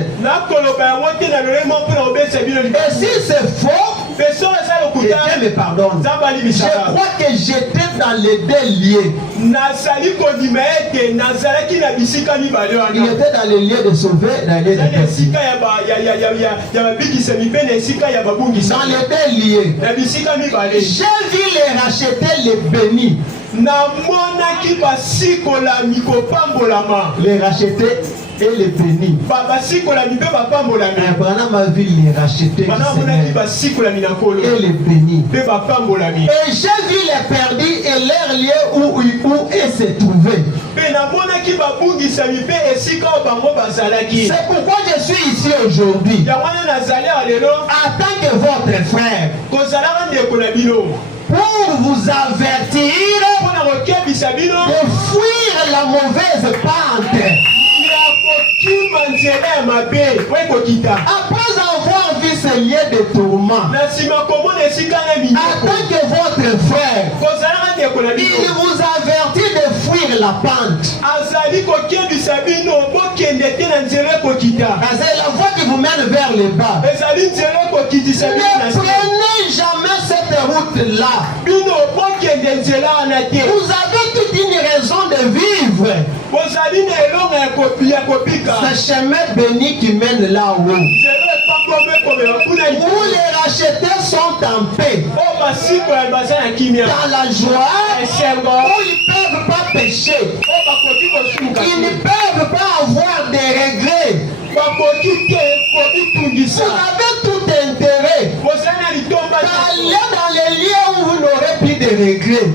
Et si c'est faux, Dieu me pardonne. Je crois que j'étais dans les deux lieux. Il était dans les lieux de sauver, dans les lieux de perdus. Dans les deux lieux, j'ai vu les racheter, les bénis. Les racheter et les bénis. Pendant ma vie, les racheter et les bénis. Et j'ai vu les perdus et leur lieu où ils se trouvaient. C'est pourquoi je suis ici aujourd'hui. En tant que votre frère. Pour vous avertir de fuir la mauvaise pente. Après avoir vu ce lieu de tourment, en tant que votre frère, il vous avertit de fuir la pente. C'est la voie qui vous mène vers le bas. Ne prenez jamais cette route-là. Vous avez toute une raison de vivre. Ce chemin béni qui mène là-haut. Où les rachetés sont en paix, dans la joie, où ils ne peuvent pas pécher, ils ne peuvent pas avoir des regrets. Vous avez tout intérêt d'aller dans les lieux où vous n'aurez plus de regrets.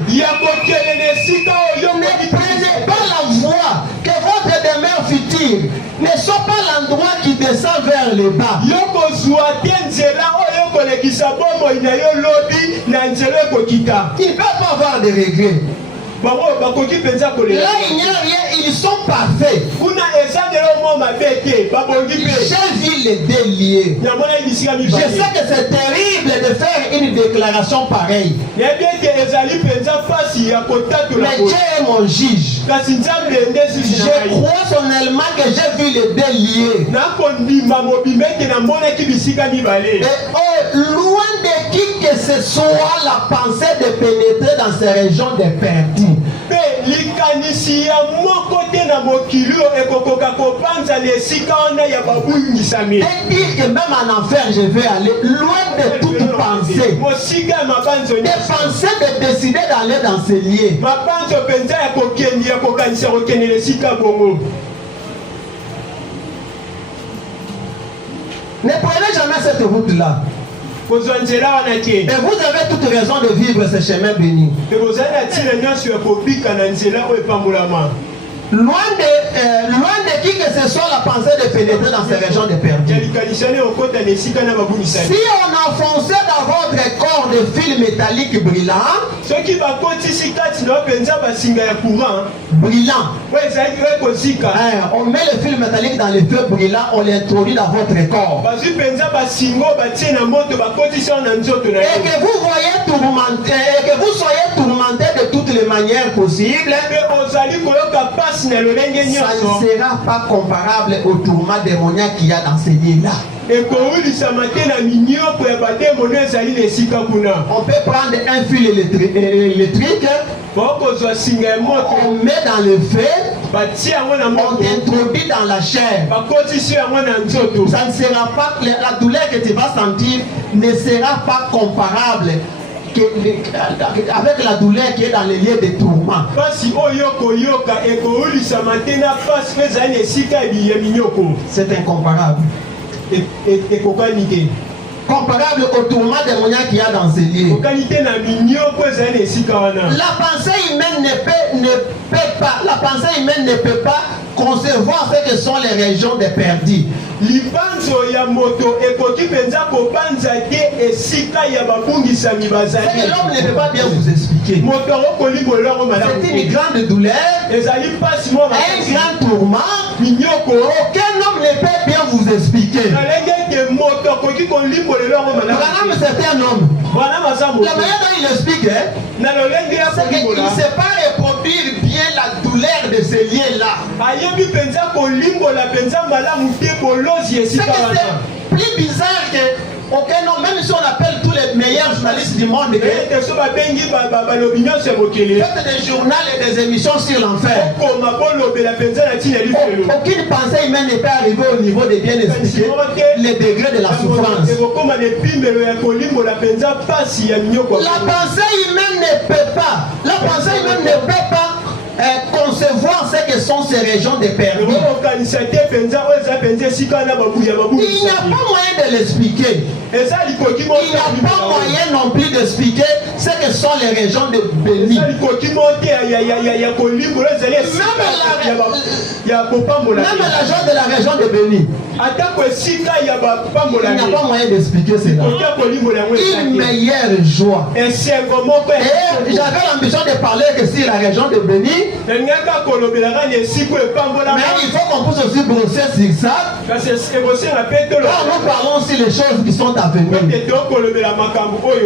Ne prenez pas la voie que votre demeure future ne soit pas l'endroit qui descend vers le bas. Ils ne peuvent pas avoir de regrets. Là, il n'y a rien, ils sont parfaits. J'ai vu les déliés. Je sais que c'est terrible de faire une déclaration pareille. Mais Dieu est mon juge. Je crois solennellement que j'ai vu les déliés. Et loin de qui que ce soit la pensée de pénétrer dans ces régions de perdus. C'est-à-dire que même en enfer je vais aller loin de toute pensée. Des pensées de décider d'aller dans ces lieux. Ne prenez jamais cette route-là. Et vous avez toute raison de vivre ce chemin béni. Loin de qui que ce soit la pensée de pénétrer dans ces régions de perdus. Si on enfonçait dans votre corps des fils métalliques brillants, on met le fil métallique dans les feux brillants, on l'introduit dans votre corps. Et que vous voyez tourmenté, et que vous soyez tourmenté de toutes les manières possibles, ça ne sera pas comparable au tourment démoniaque qu'il y a dans ces lieux-là. On peut prendre un fil électrique, on met dans le feu, on introduit dans la chair. Ça ne sera pas, la douleur que tu vas sentir ne sera pas comparable avec la douleur qui est dans les lieux de tourment. C'est incomparable. Comparable au tourment démoniaque qu'il y a dans ces lieux. La pensée humaine ne peut pas concevoir ce que sont les régions des perdus. C'est que l'homme ne peut pas bien vous expliquer. C'est une grande douleur, un grand tourment. Aucun homme ne peut bien vous expliquer. Branham, c'est un homme. La manière dont il explique, c'est qu'il ne sait pas reproduire bien la douleur de ces liens-là. C'est que c'est plus bizarre que aucun homme, même si on appelle tous les meilleurs journalistes du monde, faites des journaux et des émissions sur l'enfer. Aucune pensée humaine n'est pas arrivée au niveau de bien expliquer les degrés de la souffrance. La pensée humaine ne peut pas. Concevoir ce que sont ces régions de perdus. Il n'y a pas moyen de l'expliquer. Il n'y a pas moyen non plus d'expliquer ce que sont les régions de béni. Même l'agent de la région de béni, il n'y a pas moyen d'expliquer cela. Une meilleure joie. Et j'avais l'ambition de parler que sur la région de béni, mais il faut qu'on puisse aussi brosser sur ça. Quand nous parlons aussi les choses qui sont à venir.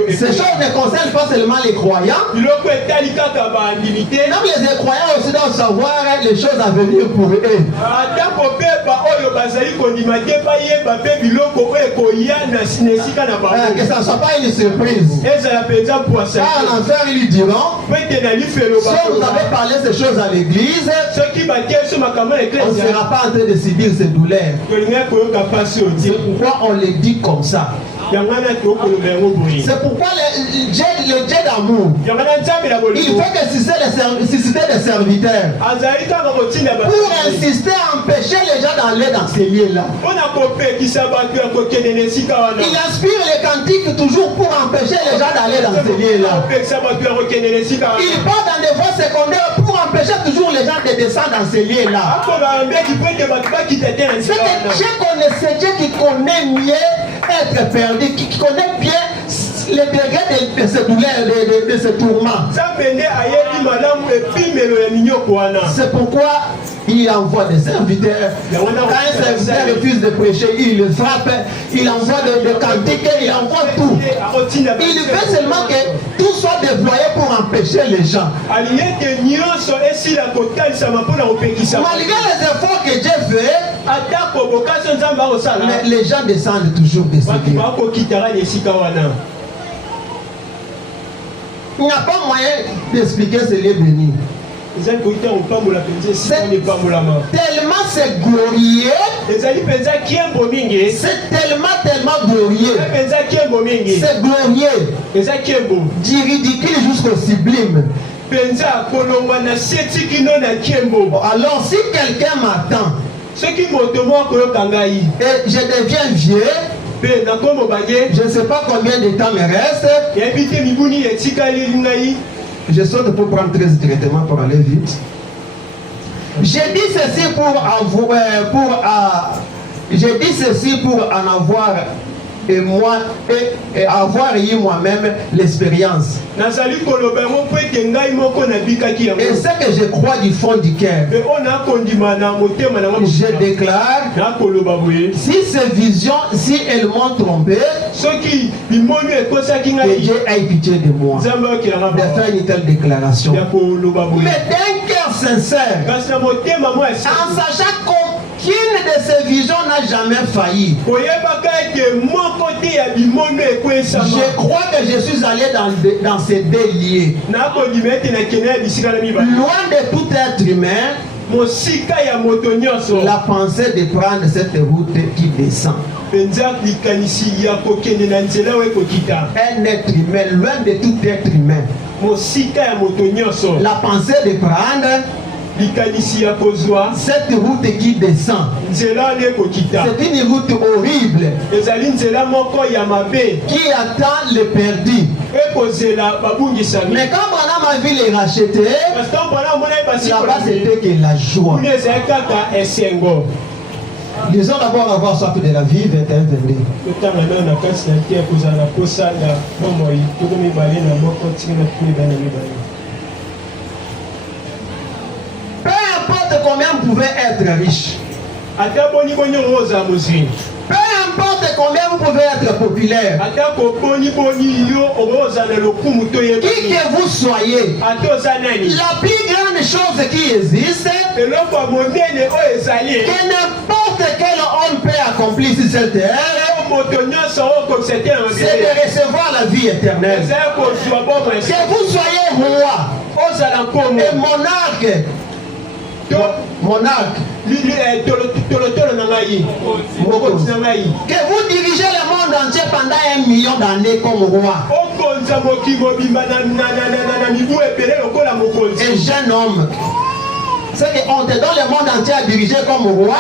Ces choses ne concernent pas seulement les croyants. Même les croyants aussi doivent savoir les choses à venir pour eux. Que ça ne soit pas une surprise. En enfer, ils diront, vous avez parlé ces choses à l'église, on ne sera pas en train de subir ces douleurs. C'est pourquoi on les dit comme ça. C'est pourquoi le Dieu d'amour, il fait que susciter des serviteurs pour insister à empêcher les gens d'aller dans ces lieux-là. Il inspire les cantiques toujours pour empêcher les gens d'aller dans ces lieux-là. Il part dans des voies secondaires pour empêcher toujours les gens de descendre dans ces lieux-là. C'est que Dieu connaissait, Dieu qui connaît mieux être perdu, qui connaît bien les degrés de ce douleur, de ce tourment. C'est pourquoi il envoie des serviteurs. Quand un serviteur refuse de prêcher, il le frappe, il envoie des cantiques, il envoie tout. Il veut seulement que tout soit déployé pour empêcher les gens. Malgré les efforts que Dieu fait, mais les gens descendent toujours de ce lieu. Il n'y a pas moyen d'expliquer ce lieu béni. C'est tellement c'est glorieux. C'est tellement glorieux. C'est glorieux. Du ridicule jusqu'au sublime. Alors si quelqu'un m'attend et je deviens vieux, je ne sais pas combien de temps me reste. Je saute pour prendre 13 directement pour aller vite. J'ai dit ceci pour en avoir et moi et avoir eu moi-même l'expérience. Et ce que je crois du fond du cœur, je déclare, si ces visions, si elles m'ont trompé, que Dieu ait pitié de moi de faire une telle déclaration. Mais d'un cœur sincère, en sachant qu'aucune de ces visions n'a jamais failli. Je crois que je suis allé dans ces deux lieux. Loin de tout être humain, la pensée de prendre cette route qui descend. Un être humain, loin de tout être humain. La pensée de prendre cette route qui descend, c'est une route horrible qui attend les perdus. Mais quand Branham a vu les racheter, là-bas c'était que la joie. Disons d'abord avoir soif de la vie, 21-22. Peu importe combien vous pouvez être riche, peu importe combien vous pouvez être populaire, qui que vous soyez, la plus grande chose qui existe, que n'importe quel homme peut accomplir sur cette terre, c'est de recevoir la vie éternelle. Que vous soyez roi et monarque, que vous dirigez le monde entier pendant 1 million d'années comme roi. Un jeune homme, c'est qu'on te donne le monde entier à diriger comme roi.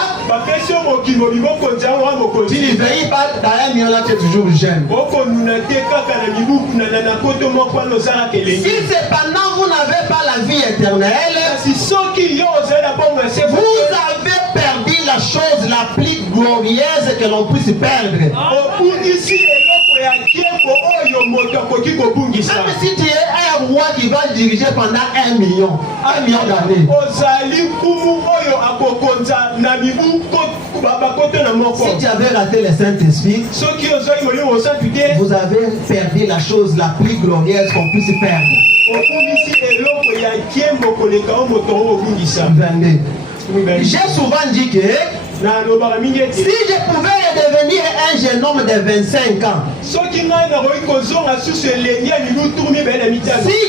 Tu ne vieillis pas dans 1 million là, tu es toujours jeune. Si cependant vous n'avez pas la vie éternelle, vous avez perdu la chose la plus glorieuse que l'on puisse perdre. Même si tu es un roi qui va diriger pendant 1 million d'années, si tu avais raté le Saint-Esprit, vous avez perdu la chose la plus glorieuse qu'on puisse perdre. 22. J'ai souvent dit que si je pouvais devenir un jeune homme de 25 ans, si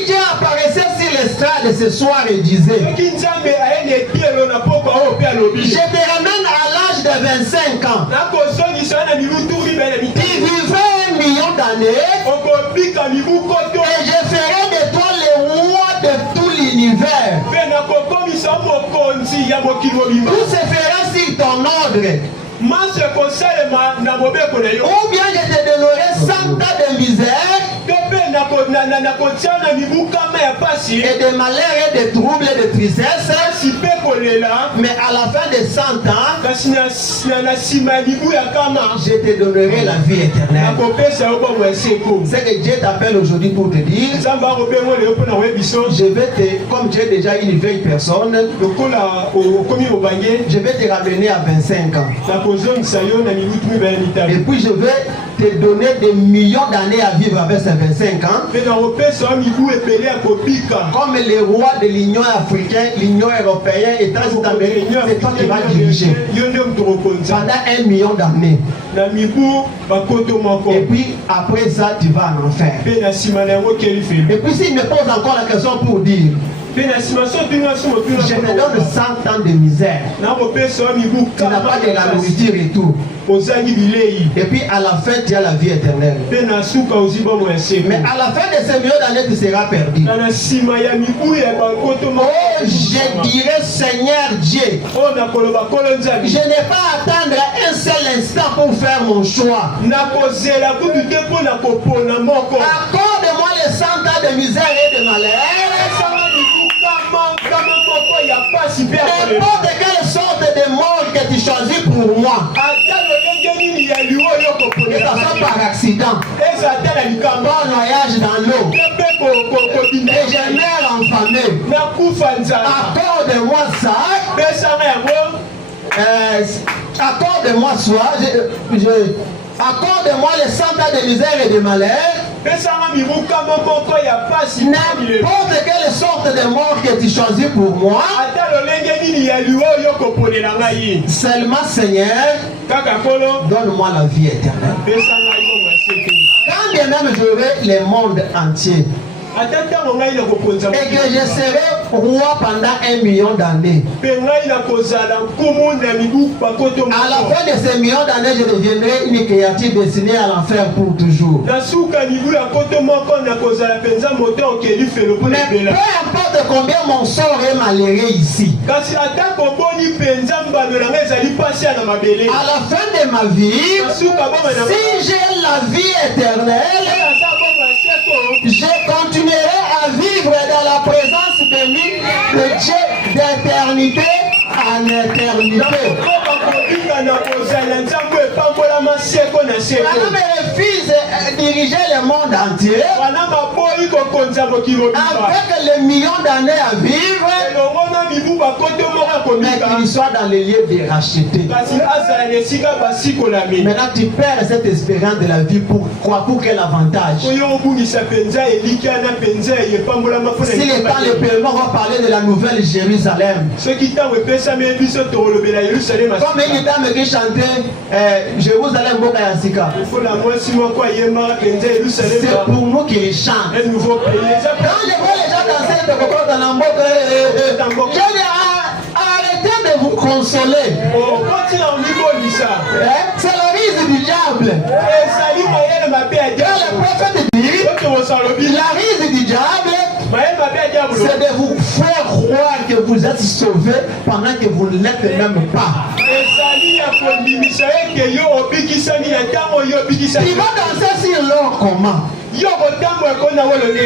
Dieu apparaissait sur l'estrade ce soir et disait, je te ramène à l'âge de 25 ans. Tu vivrais 1 million d'années et je ferai de toi le roi de tout l'univers. Tout se fera sur ton ordre. Ou bien je te donnerai 100 ans de misère et de malheur et de troubles et de tristesse. Mais à la fin de 100 ans, je te donnerai la vie éternelle. C'est que Dieu t'appelle aujourd'hui pour te dire, je vais te, comme tu es déjà une vieille personne, je vais te ramener à 25 ans. Et puis je vais te donner des millions d'années à vivre avec ces 25 ans. Comme les rois de l'Union africaine, l'Union européenne, États-Unis d'Amérique, c'est toi qui vas diriger pendant 1 million d'années. Et puis après ça, tu vas en enfer. Et puis s'il me pose encore la question pour dire, je te donne 100 ans de misère. Tu n'as pas de la nourriture et tout. Et puis à la fin, tu as la vie éternelle. Mais à la fin de ces millions d'années, tu seras perdu. Oh, je dirais, Seigneur Dieu, je n'ai pas à attendre un seul instant pour faire mon choix. Accorde-moi les 100 ans de misère et de malheur. N'importe quelle sorte de mort que tu choisis pour moi, que ça soit par accident, par noyage dans l'eau, et je meurs enfamé, accorde-moi ça. Accorde-moi ça. Accorde-moi les 100 ans de misère et de malheur. N'importe quelle sorte de mort que tu choisis pour moi. Seulement, Seigneur, donne-moi la vie éternelle. Quand bien même j'aurai le monde entier, et que je serai roi pendant 1 million d'années. À la fin de ces millions d'années, je deviendrai une créature destinée à l'enfer pour toujours. Mais peu importe combien mon sort est malheureux ici, à la fin de ma vie, si j'ai la vie éternelle, je continuerai à vivre dans la présence de Dieu d'éternité en éternité. La me refuse de diriger le monde entier avec les millions d'années à vivre, mais qu'il soit dans les lieux de racheter. Maintenant tu perds cette espérance de la vie. Pourquoi? Pour quel avantage? Si le temps le permet, on va parler de la nouvelle Jérusalem. Comme une dame qui chantait Jérusalem Boka Yassika. C'est pour nous qu'il chante. Quand je vois les gens danser de Boko dans la Boka, je dis arrêtez de vous consoler. C'est la risée du diable. Quand le prophète dit la risée du diable, c'est de vous faire croire que vous êtes sauvés pendant que vous ne l'êtes même pas. Il va danser sur l'or comment?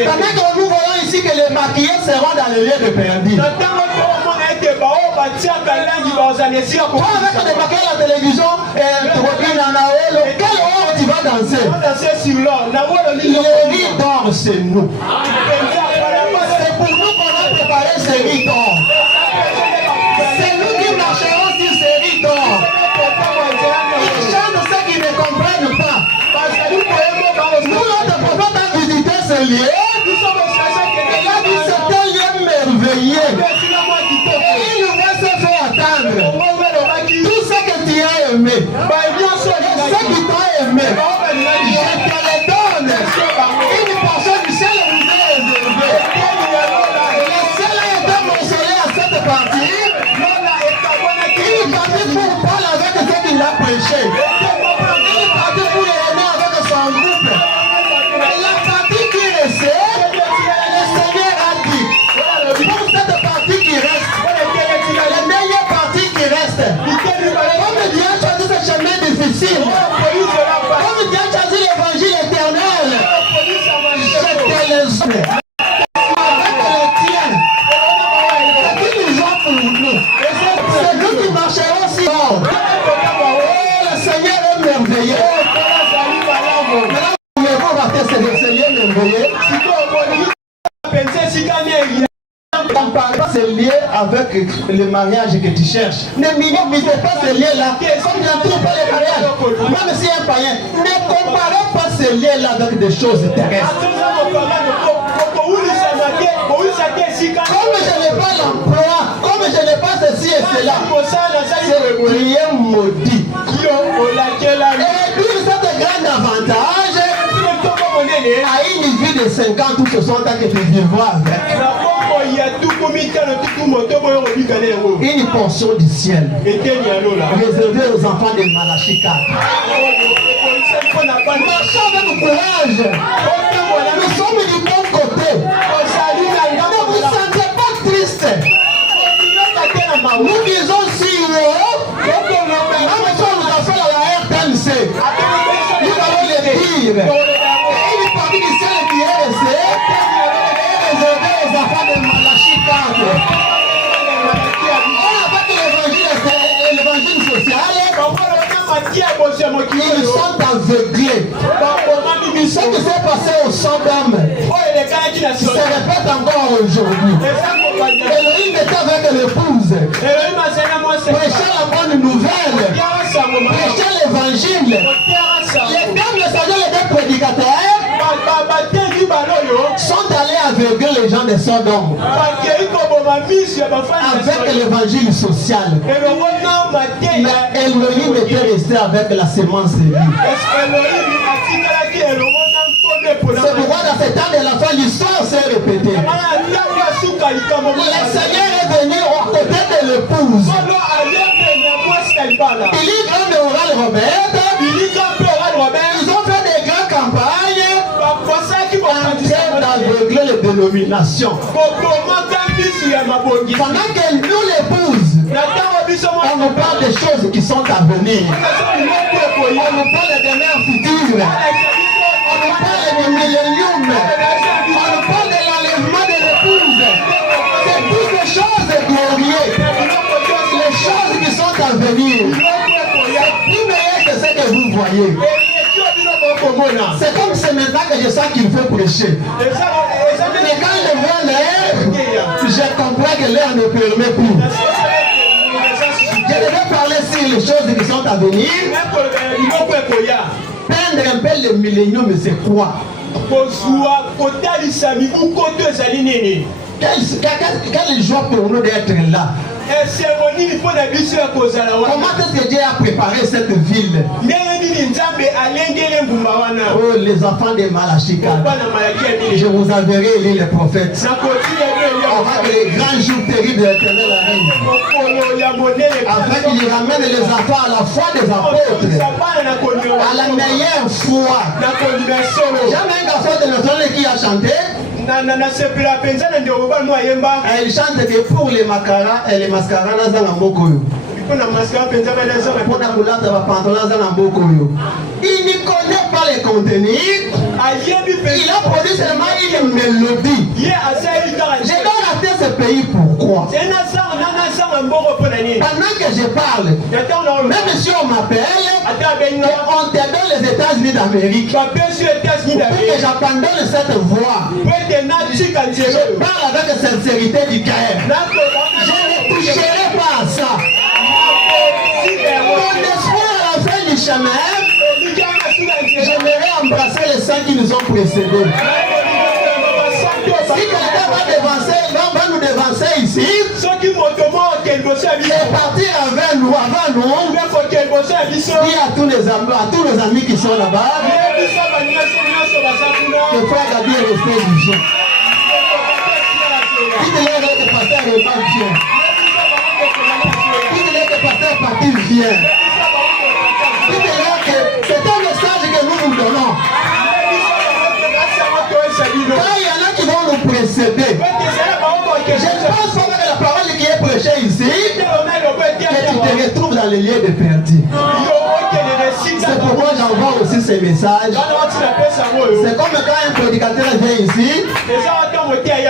Pendant que nous voyons ici que les maquillés seront dans le lieu de perdu. Toi avec des maquillés à la télévision, quel or tu vas danser? Le riz d'or, c'est nous. C'est pour nous qu'on a préparé ce riz d'or. C'est nous qui marcherons sur ce riz d'or. Ils chantent ceux qui ne comprennent pas. Nous, notre prophète a visité ce lieu. Il a dit c'est un lieu merveilleux. Et il nous va se faire attendre. Tout ce que tu as aimé, ce qui t'a aimé, je te le donne. Une portion du ciel vous est réservée. compare pas ce lien avec le mariage que tu cherches. Ne minimisez pas ce lien-là. Comme j'entends pas le mariage, même si un païen, ne comparez pas ce lien-là avec des choses terrestres. Comme je n'ai pas l'emploi, comme je n'ai pas ceci et cela, c'est lien maudit. Et puis cet grand avantage, à une vie de 50 ou 60 ans que tu vivras avec. Une portion du ciel réservée aux enfants de Malachie 4. Marchons avec courage. Nous sommes du bon côté. Ne vous sentez pas triste. Nous disons si haut, même si on nous a fait la RTNC, nous allons le dire. Et une partie du ciel qui est réservée aux enfants de Malachie 4. L'évangile social, ils sont aveuglés. Ce qui s'est passé au Sodome se répète encore aujourd'hui. Elohim était avec l'épouse. Prêchait la bonne nouvelle. Prêchait l'évangile. Les dames de Sodome étaient prédicateurs. Sont allés aveugler les gens de Sodome avec l'évangile social. Mais Elohim était resté avec la sémence de vie. C'est pourquoi dans ce temps de la fin, l'histoire s'est répétée. Le Seigneur est venu aux côtés de l'épouse. Il oral Robert. Ils ont fait des grandes campagnes d'aveugler les dénominations. Pendant que nous l'épouse, on nous parle des choses qui sont à venir. On nous parle des mères futures. On nous parle du millénium. On nous parle de l'enlèvement de l'épouse. C'est toutes les choses glorieuses. Les choses qui sont à venir. C'est plus meilleur que ce que vous voyez. C'est comme c'est maintenant que je sens qu'il faut prêcher. Mais quand je vois l'air, je comprends que l'air ne permet plus. Je devais parler sur les choses qui sont à venir. Peindre un peu le millénium, mais c'est quoi? Quelle joie pour nous d'être là. Comment est-ce que Dieu a préparé cette ville? Oh, les enfants de Malachie 4. Je vous enverrai lire les prophètes. Avant que les grands jours terribles de l'Éternel arrivent. Afin qu'il ramène les enfants à la foi des apôtres. À la meilleure foi. Jamais un garçon de notre monde qui a chanté. Elle chante que pour les macaras et les mascaras, il ne connaît pas les contenus. Il a produit seulement une mélodie. Je dois rater ce pays, pourquoi? Pendant que je parle, même si on m'appelle, on te donne les États-Unis d'Amérique pour que j'abandonne cette voix. Je parle avec sincérité du cœur. Je ne toucherai pas à ça. Mon espoir à la fin du chemin, j'aimerais embrasser les saints qui nous ont précédés. Si quelqu'un va nous devancer ici, et partir avec nous, avant nous, dis à tous nos amis qui sont là-bas, que frère Gabi est resté vivant. Dites-leur que le pasteur repart bien. Dites-leur que le pasteur parti vient. Dites-leur que c'est un message que nous nous donnons. Quand il y en a qui vont nous précéder, je ne pense pas que la parole qui est prêchée ici, que tu te retrouves dans les lieux de perdus. C'est pourquoi j'envoie aussi ces messages. C'est comme quand un prédicateur vient ici,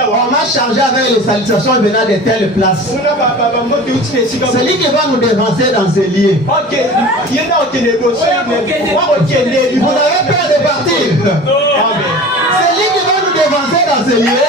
on m'a chargé avec les salutations venant de telle place. C'est lui qui va nous dévancer dans ces lieux. Vous avez peur de partir? C'est lui qui va nous dévancer dans ces lieux.